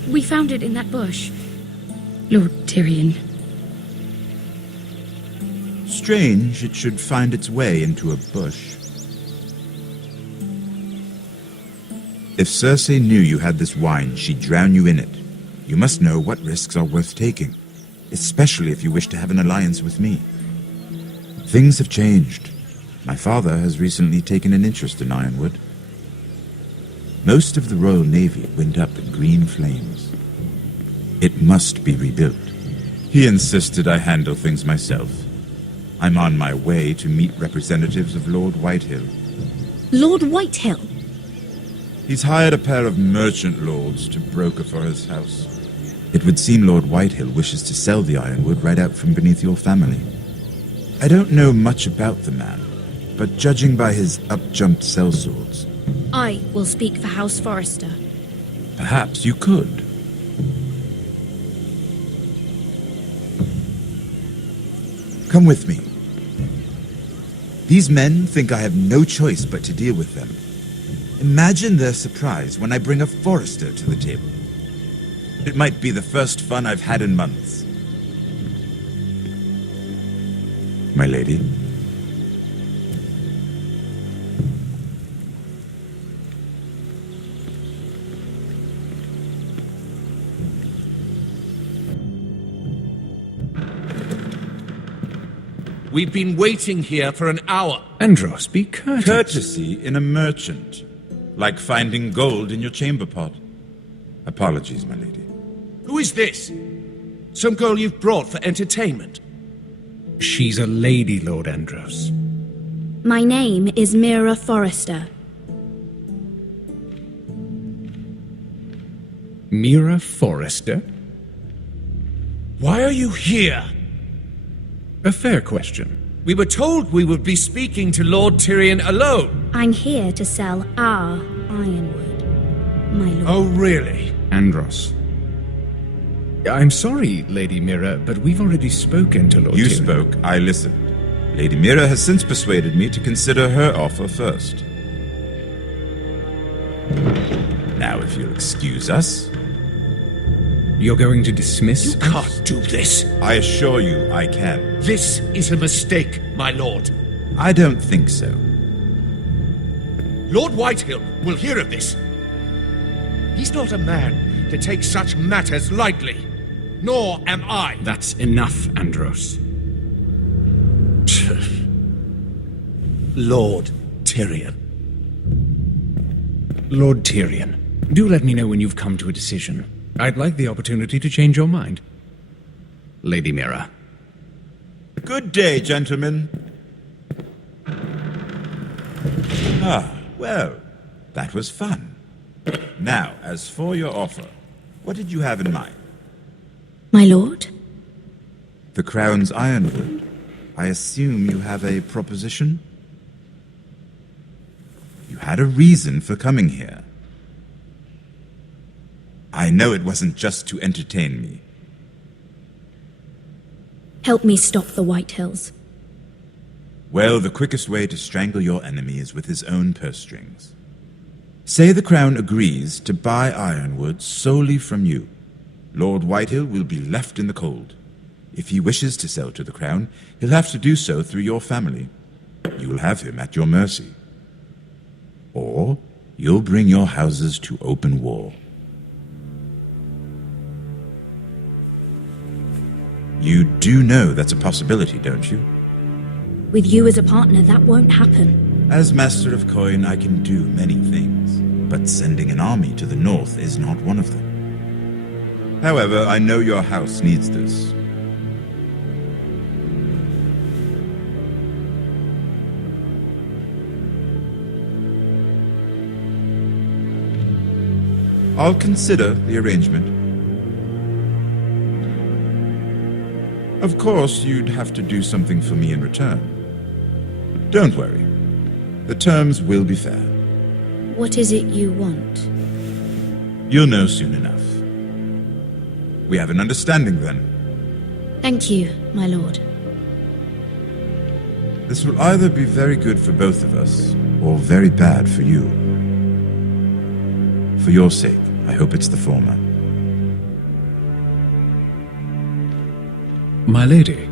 We found it in that bush. Lord Tyrion. Strange it should find its way into a bush. If Cersei knew you had this wine, she'd drown you in it. You must know what risks are worth taking, especially if you wish to have an alliance with me. Things have changed. My father has recently taken an interest in Ironwood. Most of the Royal Navy went up in green flames. It must be rebuilt. He insisted I handle things myself. I'm on my way to meet representatives of Lord Whitehill. Lord Whitehill? He's hired a pair of merchant lords to broker for his house. It would seem Lord Whitehill wishes to sell the Ironwood right out from beneath your family. I don't know much about the man, but judging by his up-jumped sellswords... I will speak for House Forrester. Perhaps you could. Come with me. These men think I have no choice but to deal with them. Imagine their surprise when I bring a forester to the table. It might be the first fun I've had in months. My lady? We've been waiting here for an hour. Andros, be courteous. Courtesy in a merchant. Like finding gold in your chamber pot. Apologies, my lady. Who is this? Some girl you've brought for entertainment? She's a lady, Lord Andros. My name is Mira Forrester. Mira Forrester? Why are you here? A fair question. We were told we would be speaking to Lord Tyrion alone. I'm here to sell our ironwood, my lord. Oh, really? Andros. I'm sorry, Lady Mira, but we've already spoken to Lord You Tyrion. spoke, I listened. Lady Mira has since persuaded me to consider her offer first. Now, if you'll excuse us... You're going to dismiss You can't do this. I assure you I can. This is a mistake, my lord. I don't think so. Lord Whitehill will hear of this. He's not a man to take such matters lightly. Nor am I. That's enough, Andros. Lord Tyrion. Lord Tyrion, do let me know when you've come to a decision. I'd like the opportunity to change your mind. Lady Mira. Good day, gentlemen. Ah, well, that was fun. Now, as for your offer, what did you have in mind? My lord? The Crown's ironwood. I assume you have a proposition? You had a reason for coming here. I know it wasn't just to entertain me. Help me stop the Whitehills. Well, the quickest way to strangle your enemy is with his own purse strings. Say the Crown agrees to buy ironwood solely from you. Lord Whitehill will be left in the cold. If he wishes to sell to the Crown, he'll have to do so through your family. You will have him at your mercy. Or you'll bring your houses to open war. You do know that's a possibility, don't you? With you as a partner, that won't happen. As Master of Coin, I can do many things, but sending an army to the north is not one of them. However, I know your house needs this. I'll consider the arrangement. Of course, you'd have to do something for me in return. Don't worry. The terms will be fair. What is it you want? You'll know soon enough. We have an understanding then. Thank you, my lord. This will either be very good for both of us, or very bad for you. For your sake, I hope it's the former. My lady.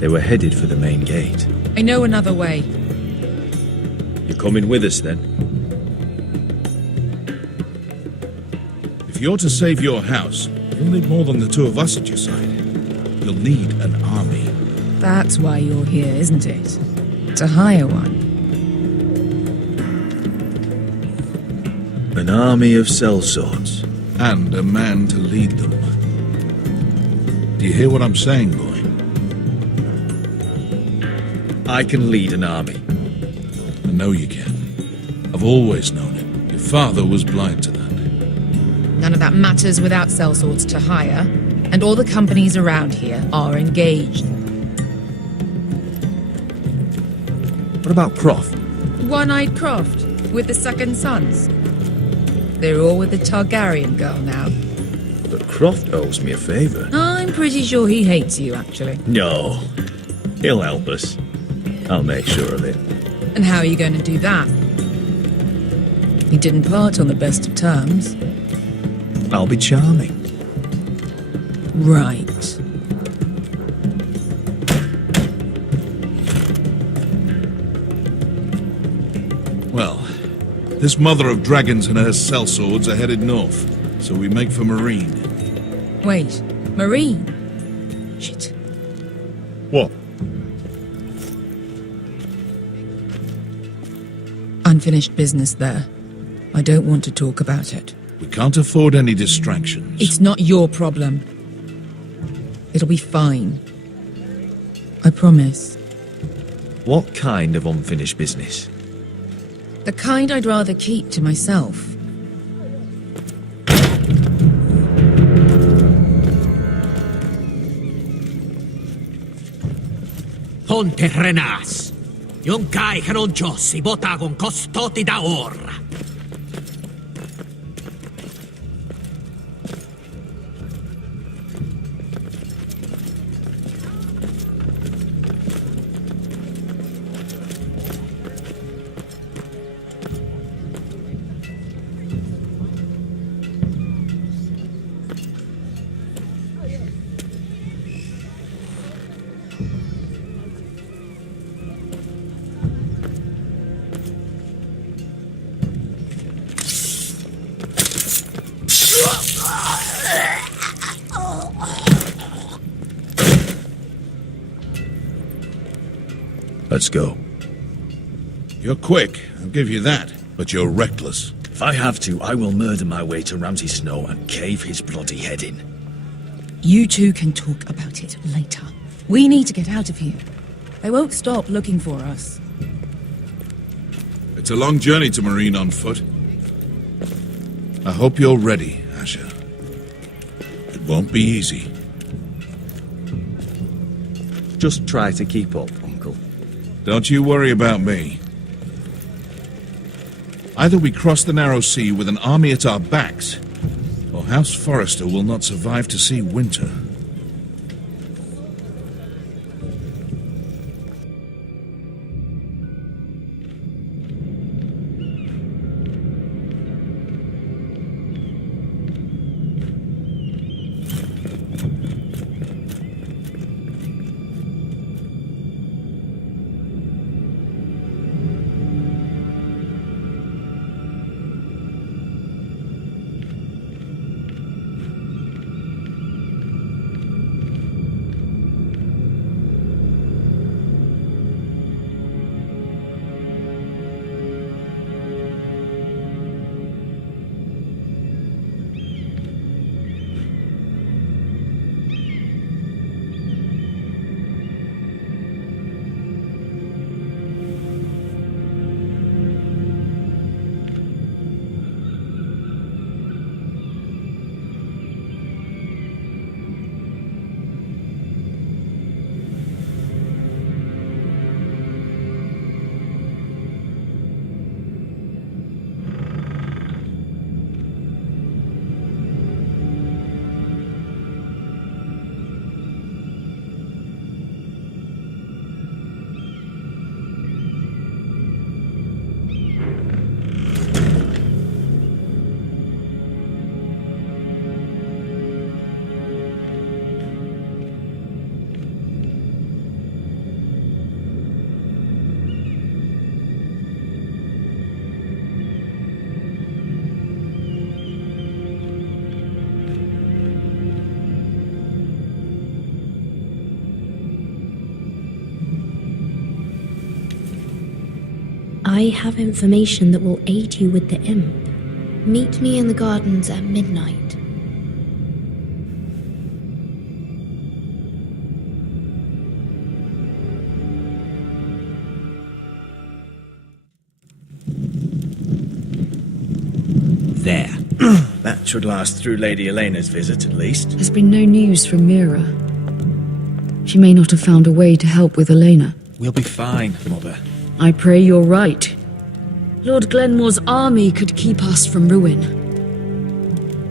They were headed for the main gate. I know another way. You're coming with us, then? If you're to save your house, you'll need more than the two of us at your side. You'll need an army. That's why you're here, isn't it? To hire one. An army of sellswords. And a man to lead them. Do you hear what I'm saying, boy? I can lead an army. I know you can. I've always known it. Your father was blind to that. None of that matters without sellswords to hire, and all the companies around here are engaged. What about Croft? One-eyed Croft, with the second sons. They're all with the Targaryen girl now. But Croft owes me a favour. I'm pretty sure he hates you, actually. No. He'll help us. I'll make sure of it. And how are you going to do that? You didn't part on the best of terms. I'll be charming. Right. Well, this mother of dragons and her sellswords are headed north, so we make for Marine. Wait, Marine? Shit. What? Unfinished business there. I don't want to talk about it. We can't afford any distractions. It's not your problem. It'll be fine. I promise. What kind of unfinished business? The kind I'd rather keep to myself. Ponte Renas. Yung kai kanon Diyos, ibotagong kostoti da ora. Let's go. You're quick, I'll give you that, but you're reckless. If I have to, I will murder my way to Ramsay Snow and cave his bloody head in. You two can talk about it later. We need to get out of here. They won't stop looking for us. It's a long journey to Marine on foot. I hope you're ready, Asher. It won't be easy. Just try to keep up, Uncle. Don't you worry about me. Either we cross the narrow sea with an army at our backs, or House Forrester will not survive to see winter. I have information that will aid you with the imp. Meet me in the gardens at midnight. There. That should last through Lady Elena's visit, at least. There's been no news from Mira. She may not have found a way to help with Elena. We'll be fine, Mother. I pray you're right. Lord Glenmore's army could keep us from ruin.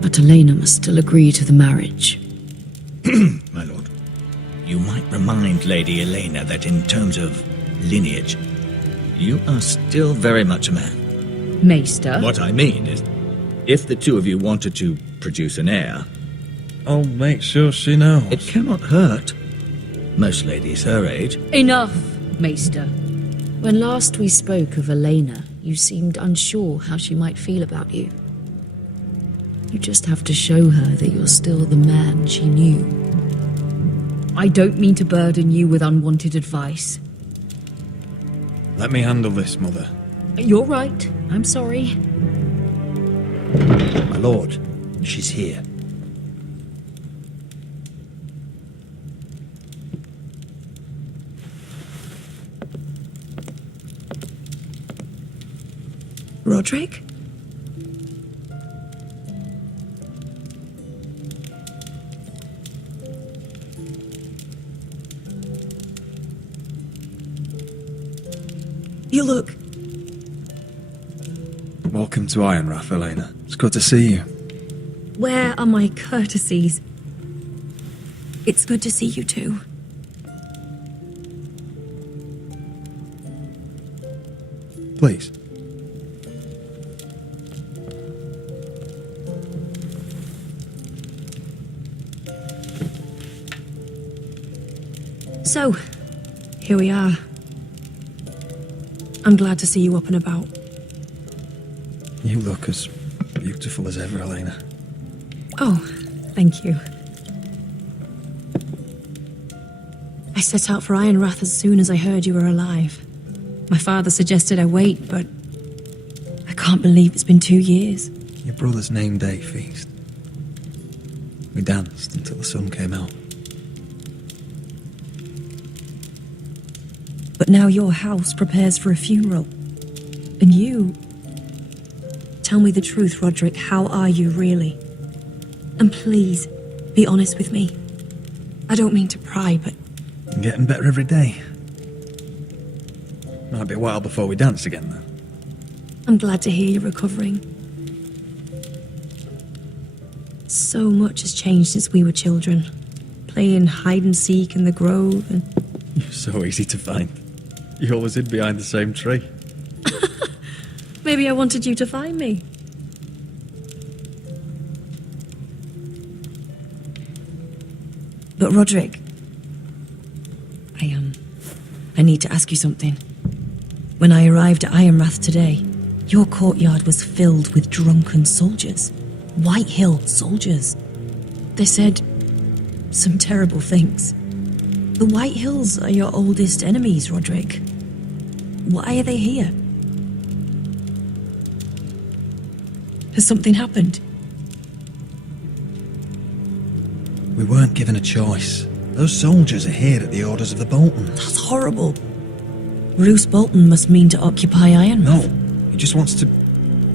But Elena must still agree to the marriage. My lord, you might remind Lady Elena that in terms of lineage, you are still very much a man. Maester? What I mean is, if the two of you wanted to produce an heir, I'll make sure she knows. It cannot hurt. Most ladies her age. Enough, Maester. When last we spoke of Elena, you seemed unsure how she might feel about you. You just have to show her that you're still the man she knew. I don't mean to burden you with unwanted advice. Let me handle this, Mother. You're right. I'm sorry. My lord, she's here. Roderick? You look... Welcome to Ironrath, Elena. It's good to see you. Where are my courtesies? It's good to see you too. Please. So, here we are. I'm glad to see you up and about. You look as beautiful as ever, Elena. Oh, thank you. I set out for Ironrath as soon as I heard you were alive. My father suggested I wait, but I can't believe it's been 2 years. Your brother's name day feast. We danced until the sun came out. But now your house prepares for a funeral. And you... Tell me the truth, Roderick. How are you, really? And please, be honest with me. I don't mean to pry, but... I'm getting better every day. Might be a while before we dance again, though. I'm glad to hear you're recovering. So much has changed since we were children. Playing hide and seek in the grove and... You're so easy to find. You always hid behind the same tree. Maybe I wanted you to find me. But Roderick, I need to ask you something. When I arrived at Ironrath today, your courtyard was filled with drunken soldiers. White Hill soldiers. They said some terrible things. The White Hills are your oldest enemies, Roderick. Why are they here? Has something happened? We weren't given a choice. Those soldiers are here at the orders of the Boltons. That's horrible. Roose Bolton must mean to occupy Ironrath. No, he just wants to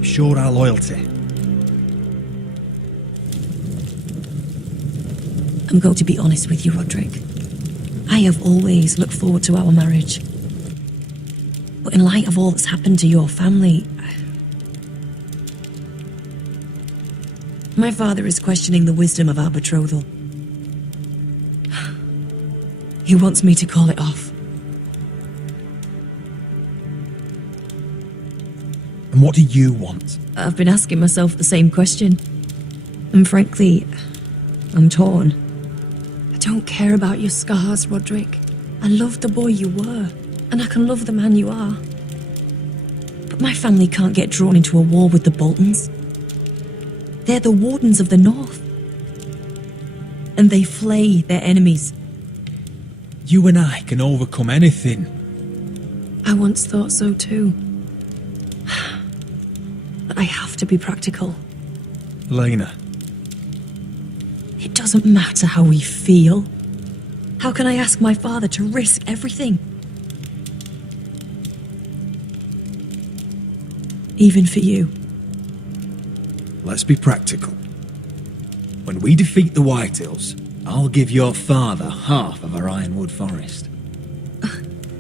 assure our loyalty. I'm going to be honest with you, Roderick. I have always looked forward to our marriage. But in light of all that's happened to your family... My father is questioning the wisdom of our betrothal. He wants me to call it off. And what do you want? I've been asking myself the same question. And frankly, I'm torn. I don't care about your scars, Roderick. I love the boy you were, and I can love the man you are. But my family can't get drawn into a war with the Boltons. They're the Wardens of the North. And they flay their enemies. You and I can overcome anything. I once thought so too. But I have to be practical. Lena. It doesn't matter how we feel. How can I ask my father to risk everything? Even for you. Let's be practical. When we defeat the Whitehills, I'll give your father half of our Ironwood forest.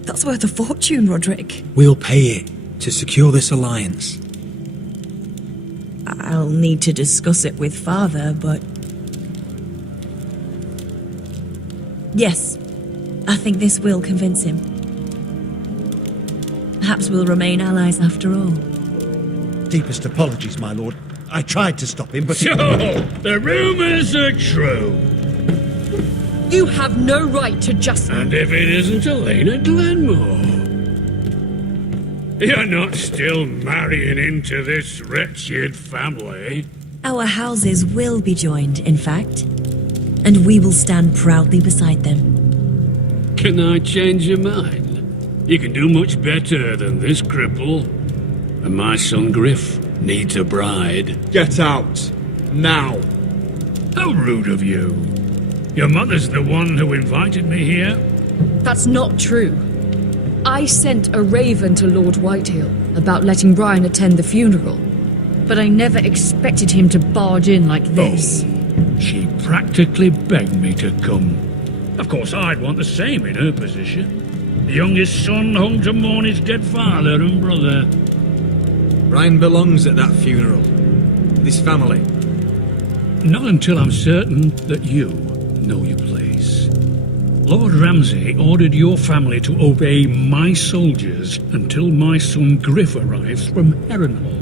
That's worth a fortune, Roderick. We'll pay it to secure this alliance. I'll need to discuss it with father, but... Yes, I think this will convince him. Perhaps we'll remain allies after all. Deepest apologies, my lord. I tried to stop him, but... So, the rumours are true. You have no right to just... And if it isn't Elena Glenmore? You're not still marrying into this wretched family? Our houses will be joined, in fact. And we will stand proudly beside them. Can I change your mind? You can do much better than this cripple. And my son Griff needs a bride. Get out. Now. How rude of you. Your mother's the one who invited me here? That's not true. I sent a raven to Lord Whitehill about letting Brian attend the funeral. But I never expected him to barge in like this. Oh, she practically begged me to come. Of course, I'd want the same in her position. The youngest son home to mourn his dead father and brother. Brian belongs at that funeral. This family. Not until I'm certain that you know your place. Lord Ramsay ordered your family to obey my soldiers until my son Griff arrives from Harrenhal.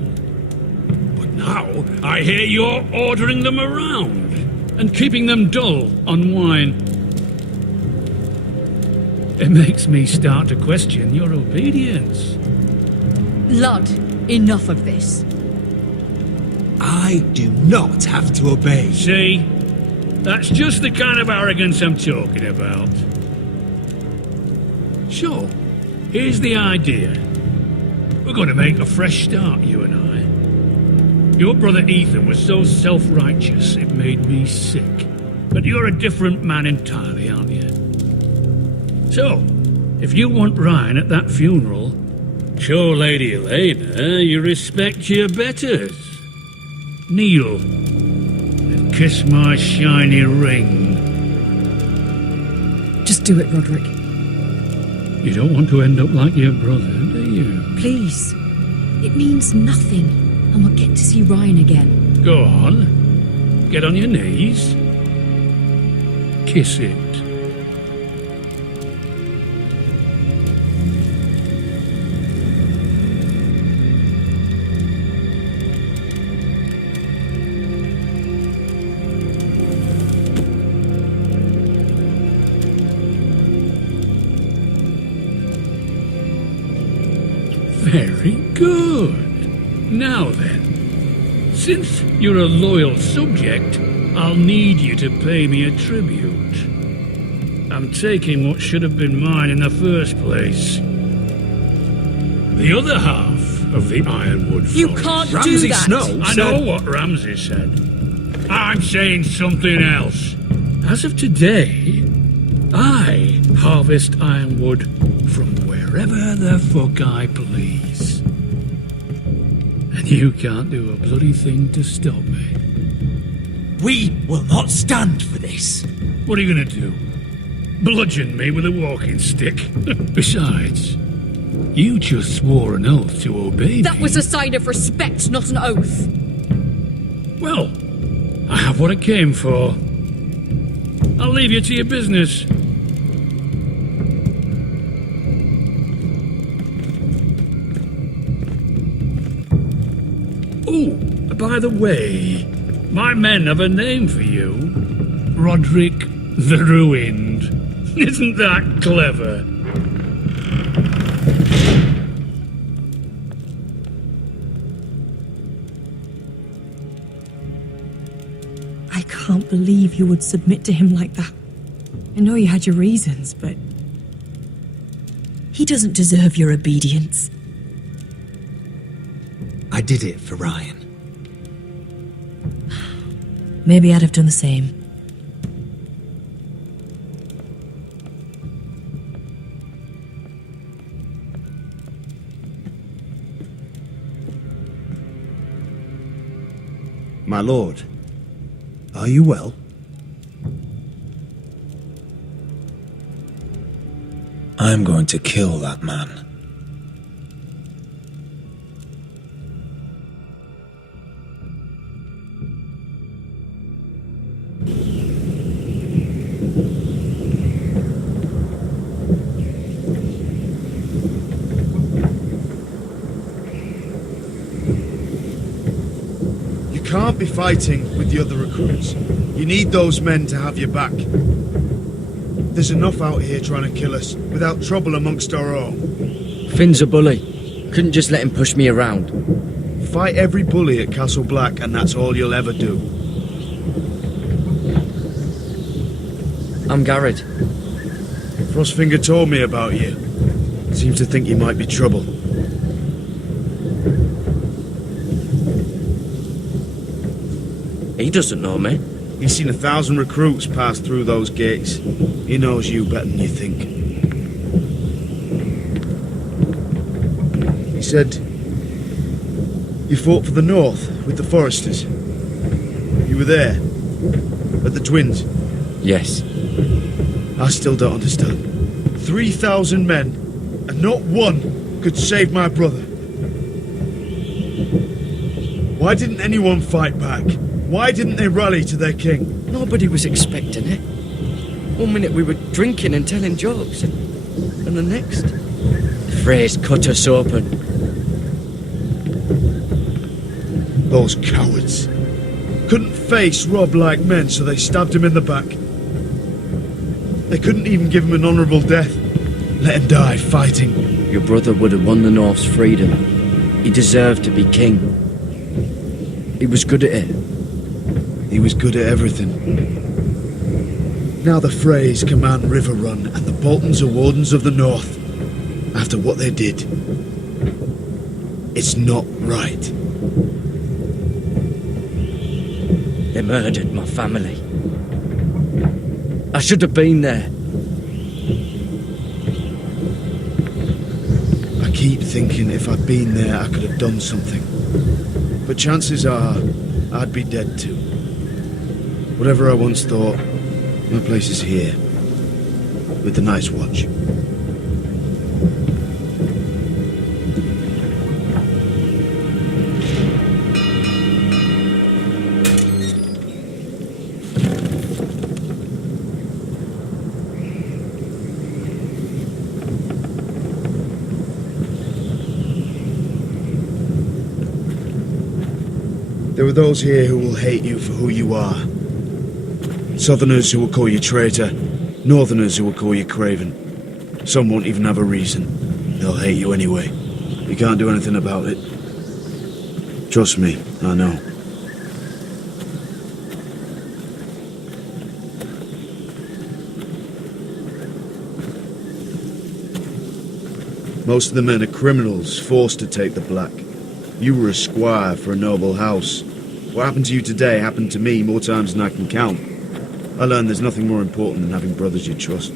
But now I hear you're ordering them around and keeping them dull on wine. It makes me start to question your obedience. Lud, enough of this. I do not have to obey. See? That's just the kind of arrogance I'm talking about. So, here's the idea. We're going to make a fresh start, you and I. Your brother Ethan was so self-righteous it made me sick. But you're a different man entirely, aren't you? So, if you want Ryan at that funeral, show Lady Elena you respect your betters. Kneel and kiss my shiny ring. Just do it, Roderick. You don't want to end up like your brother, do you? Please. It means nothing, and we'll get to see Ryan again. Go on. Get on your knees. Kiss it. Very good. Now then, since you're a loyal subject, I'll need you to pay me a tribute. I'm taking what should have been mine in the first place. The other half of the Ironwood Forest. You can't do that! I know what Ramsay said. I'm saying something else. As of today, I harvest ironwood from wherever the fuck I please. And you can't do a bloody thing to stop me. We will not stand for this. What are you gonna do? Bludgeon me with a walking stick? Besides, you just swore an oath to obey me. That was a sign of respect, not an oath. Well, I have what I came for. I'll leave you to your business. Oh, by the way, my men have a name for you. Roderick the Ruined. Isn't that clever? I can't believe you would submit to him like that. I know you had your reasons, but... he doesn't deserve your obedience. I did it for Ryan. Maybe I'd have done the same. My lord, are you well? I'm going to kill that man. You can't be fighting with the other recruits. You need those men to have your back. There's enough out here trying to kill us, without trouble amongst our own. Finn's a bully. Couldn't just let him push me around. Fight every bully at Castle Black, and that's all you'll ever do. I'm Garrett. Frostfinger told me about you. Seems to think you might be trouble. He doesn't know me. He's seen 1,000 recruits pass through those gates. He knows you better than you think. He said you fought for the North with the Foresters. You were there at the Twins. Yes. I still don't understand. 3,000 men, and not one could save my brother. Why didn't anyone fight back? Why didn't they rally to their king? Nobody was expecting it. One minute we were drinking and telling jokes, and the next, the Freys cut us open. Those cowards. Couldn't face Rob like men, so they stabbed him in the back. They couldn't even give him an honourable death. Let him die fighting. Your brother would have won the North's freedom. He deserved to be king. He was good at it. He was good at everything. Now the Freys command Riverrun, and the Boltons are Wardens of the North. After what they did. It's not right. They murdered my family. I should have been there. I keep thinking if I'd been there, I could have done something. But chances are, I'd be dead too. Whatever I once thought, my place is here. With the Night's Watch. There are those here who will hate you for who you are. Southerners who will call you traitor, Northerners who will call you craven. Some won't even have a reason. They'll hate you anyway. You can't do anything about it. Trust me, I know. Most of the men are criminals, forced to take the black. You were a squire for a noble house. What happened to you today happened to me more times than I can count. I learned there's nothing more important than having brothers you trust.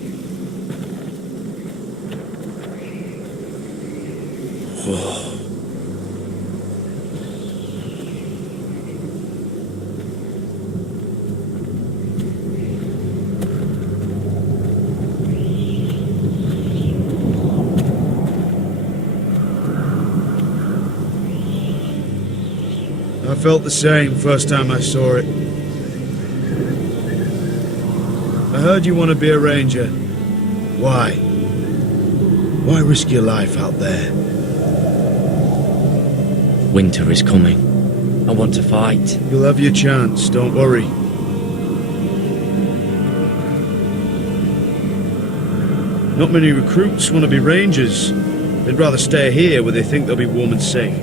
I felt the same first time I saw it. I heard you want to be a ranger. Why? Why risk your life out there? Winter is coming. I want to fight. You'll have your chance, don't worry. Not many recruits want to be rangers. They'd rather stay here where they think they'll be warm and safe.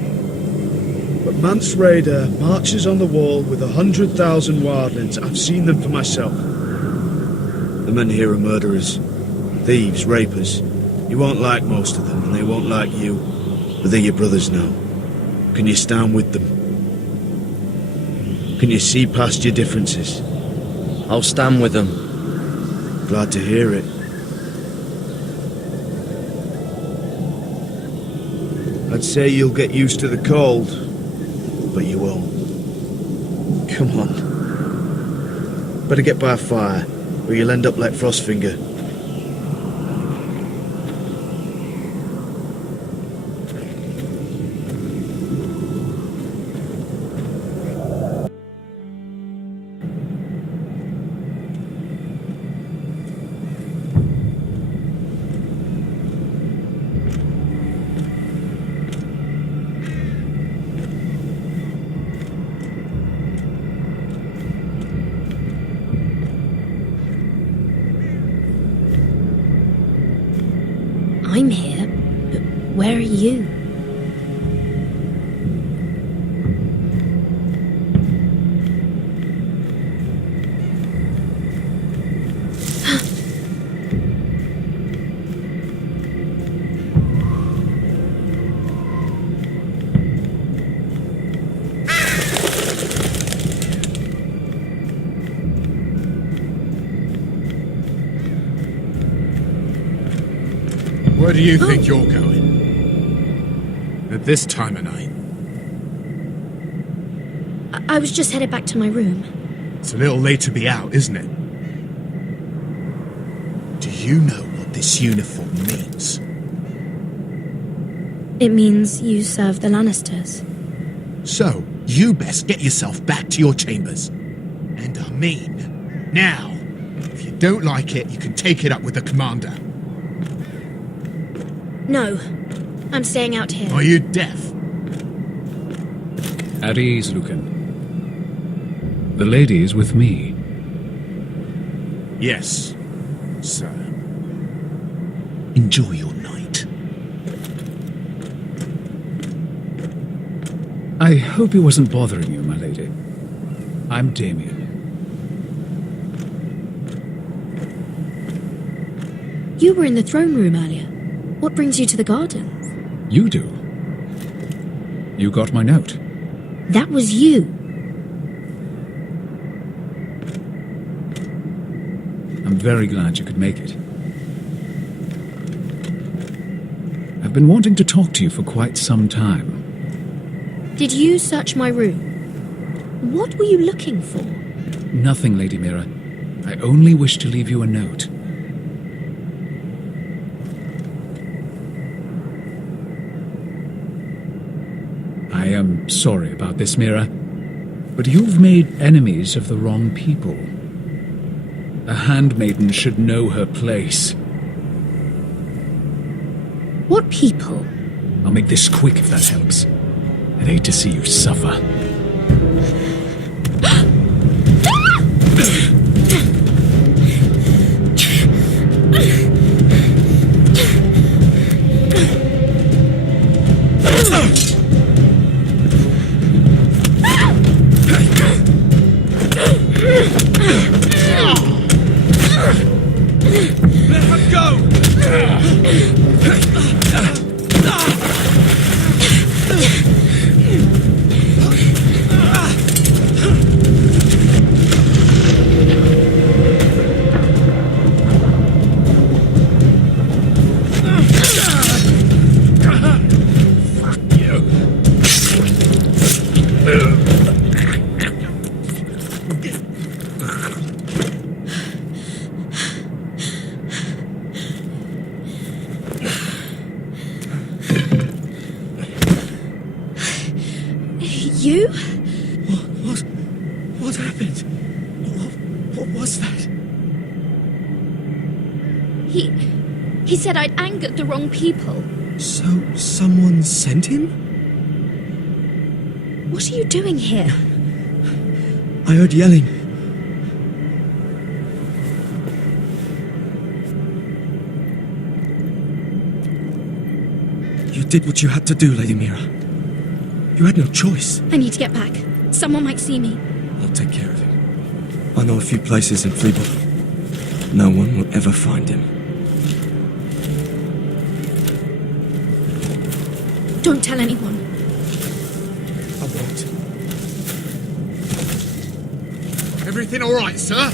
But Mance Raider marches on the wall with 100,000 wildlings. I've seen them for myself. The men here are murderers, thieves, rapers. You won't like most of them, and they won't like you, but they're your brothers now. Can you stand with them? Can you see past your differences? I'll stand with them. Glad to hear it. I'd say you'll get used to the cold, but you won't. Come on. Better get by a fire, or you'll end up like Frostfinger. I'm here, but where are you? Where do you think you're going? At this time of night? I was just headed back to my room. It's a little late to be out, isn't it? Do you know what this uniform means? It means you serve the Lannisters. So, you best get yourself back to your chambers. And I mean, now. If you don't like it, you can take it up with the commander. No, I'm staying out here. Are you deaf? At ease, Lucan. The lady is with me. Yes, sir. Enjoy your night. I hope he wasn't bothering you, my lady. I'm Damien. You were in the throne room earlier. What brings you to the gardens? You do. You got my note. That was you. I'm very glad you could make it. I've been wanting to talk to you for quite some time. Did you search my room? What were you looking for? Nothing, Lady Mira. I only wish to leave you a note. I am sorry about this, Mira, but you've made enemies of the wrong people. A handmaiden should know her place. What people? I'll make this quick if that helps. I'd hate to see you suffer. Let her go! You? What happened? What was that? He said I'd angered the wrong people. So, someone sent him? What are you doing here? I heard yelling. You did what you had to do, Lady Mira. You had no choice. I need to get back. Someone might see me. I'll take care of it. I know a few places in Freebot. No one will ever find him. Don't tell anyone. Everything all right, sir?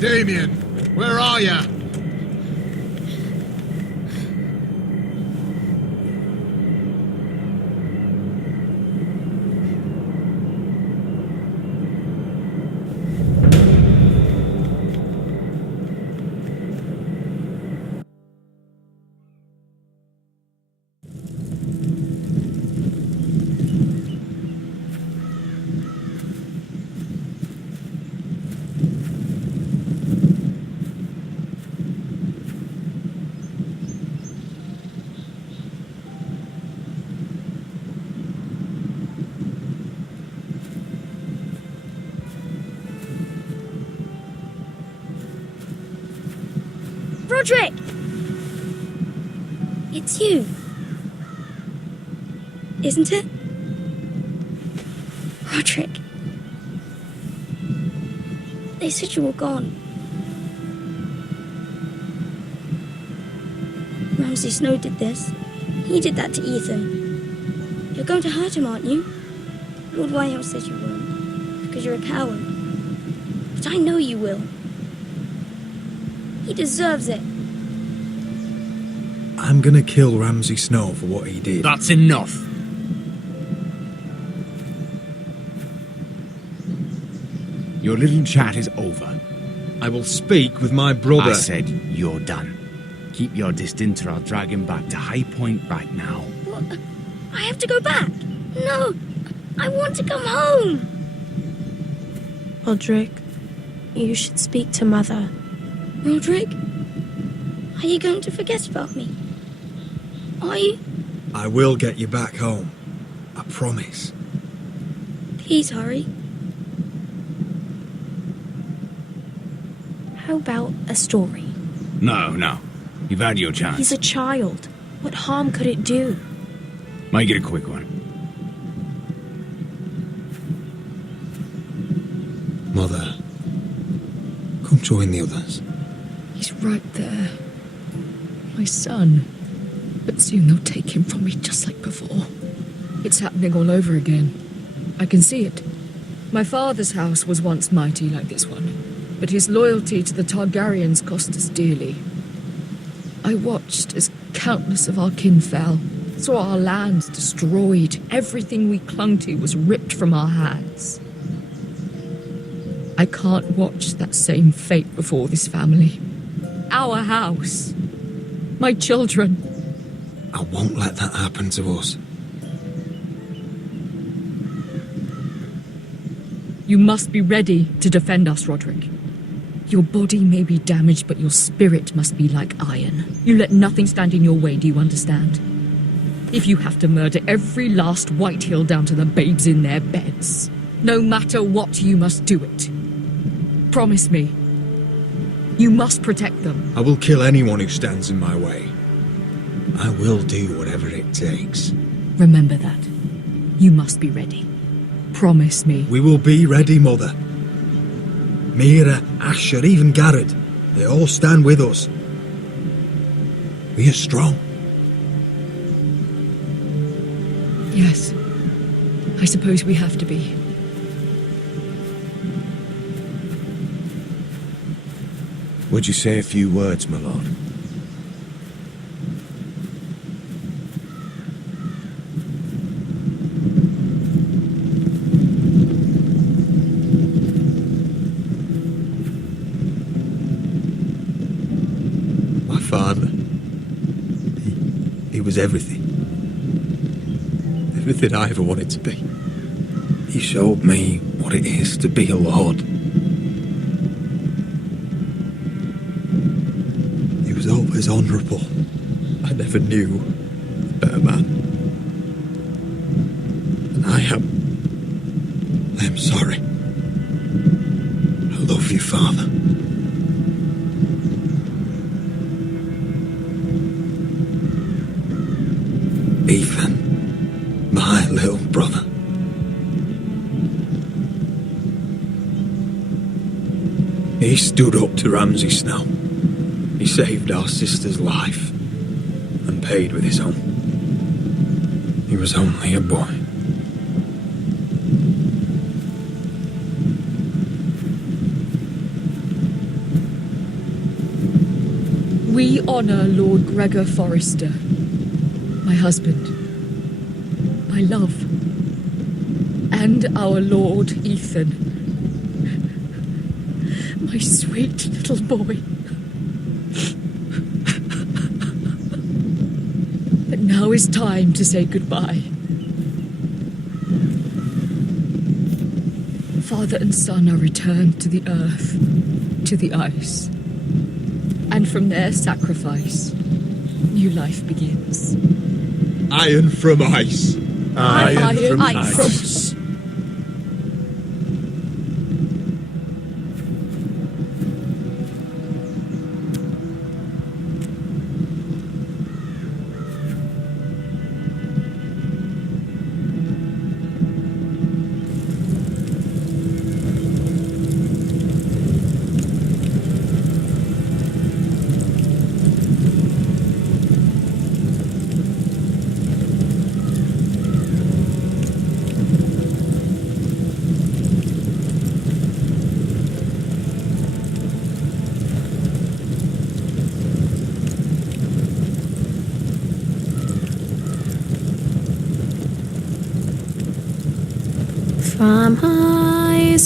Damien, where are you? Roderick! It's you. Isn't it? Roderick. They said you were gone. Ramsay Snow did this. He did that to Ethan. You're going to hurt him, aren't you? Lord Whitehouse says you won't, because you're a coward. But I know you will. He deserves it. I'm gonna kill Ramsay Snow for what he did. That's enough. Your little chat is over. I will speak with my brother. I said you're done. Keep your distance or I'll drag him back to High Point right now. What? I have to go back. No, I want to come home. Roderick, you should speak to Mother. Roderick, are you going to forget about me? Are you? I will get you back home. I promise. Please hurry. How about a story? No. You've had your chance. He's a child. What harm could it do? Make it a quick one. Mother, come join the others. He's right there. My son. But soon they'll take him from me just like before. It's happening all over again. I can see it. My father's house was once mighty like this one, but his loyalty to the Targaryens cost us dearly. I watched as countless of our kin fell, saw our lands destroyed, everything we clung to was ripped from our hands. I can't watch that same fate before this family. Our house. My children. I won't let that happen to us. You must be ready to defend us, Roderick. Your body may be damaged, but your spirit must be like iron. You let nothing stand in your way, do you understand? If you have to murder every last Whitehill down to the babes in their beds, no matter what, you must do it. Promise me. You must protect them. I will kill anyone who stands in my way. I will do whatever it takes. Remember that. You must be ready. Promise me. We will be ready, Mother. Mira, Asher, even Garrett. They all stand with us. We are strong. Yes. I suppose we have to be. Would you say a few words, my lord? My father. He was everything. Everything I ever wanted to be. He showed me what it is to be a lord. He was always honourable. I never knew a better man. And I am sorry. I love you, Father. Ethan, my little brother. He stood up to Ramsay Snow. He saved our sister's life and paid with his own. He was only a boy. We honour Lord Gregor Forrester, my husband, my love, and our Lord Ethan, my sweet little boy. But now is time to say goodbye. Father and son are returned to the earth, to the ice. And from their sacrifice, new life begins. Iron from ice. Iron from ice.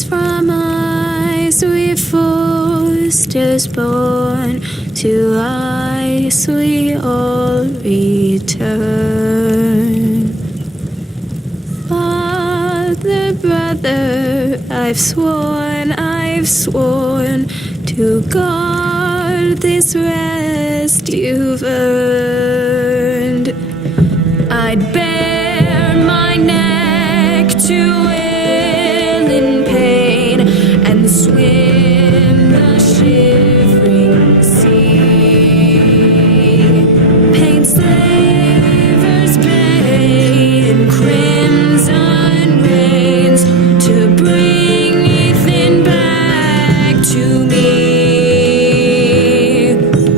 From ice we Forsters born, to ice we all return. Father, brother, I've sworn to guard this rest you've earned. I'd bare my neck to will in pain and swim the shivering sea. Paint slavers' bane, crimson rains to bring Ethan back to me.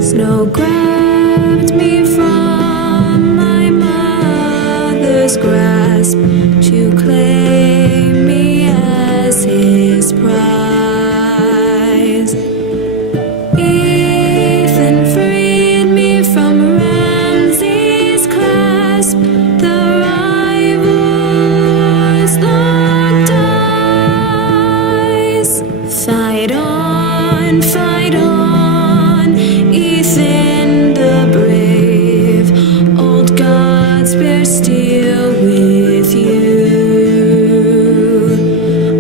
Snow grabbed me from my mother's grasp to claim me as his prize. Ethan freed me from Ramsay's clasp. The rival's locked eyes. Fight on, Ethan the brave. Old gods bear steel with you.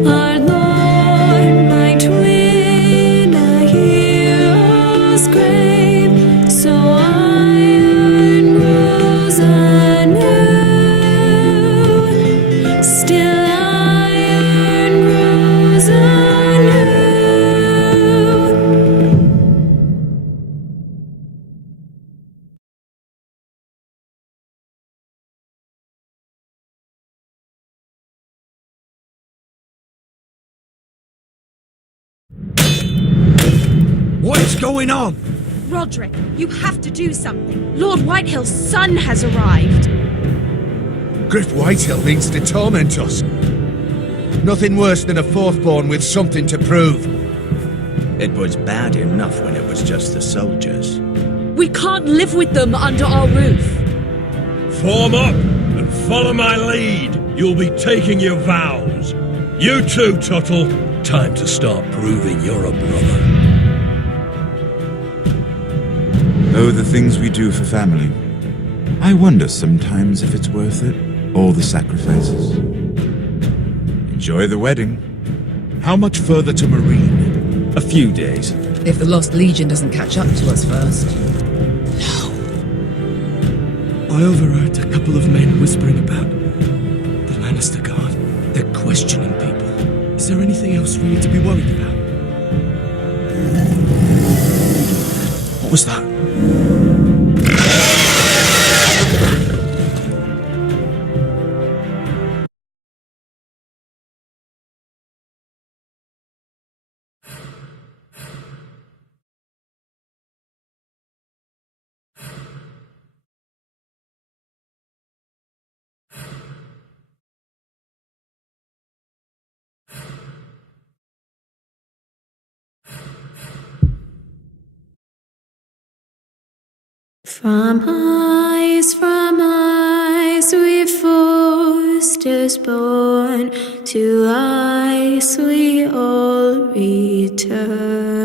Our Lord might win a hero's grave, so iron grows anew. Still iron grows anew. What is going on? Roderick, you have to do something. Lord Whitehill's son has arrived. Griff Whitehill means to torment us. Nothing worse than a fourthborn with something to prove. It was bad enough when it was just the soldiers. We can't live with them under our roof. Form up and follow my lead. You'll be taking your vows. You too, Tuttle. Time to start proving you're a brother. Oh, the things we do for family. I wonder sometimes if it's worth it, all the sacrifices. Enjoy the wedding. How much further to Marine? A few days. If the Lost Legion doesn't catch up to us first. I overheard a couple of men whispering about the Lannister Guard. They're questioning people. Is there anything else we need to be worried about? What was that? From ice we foresters born, to ice we all return.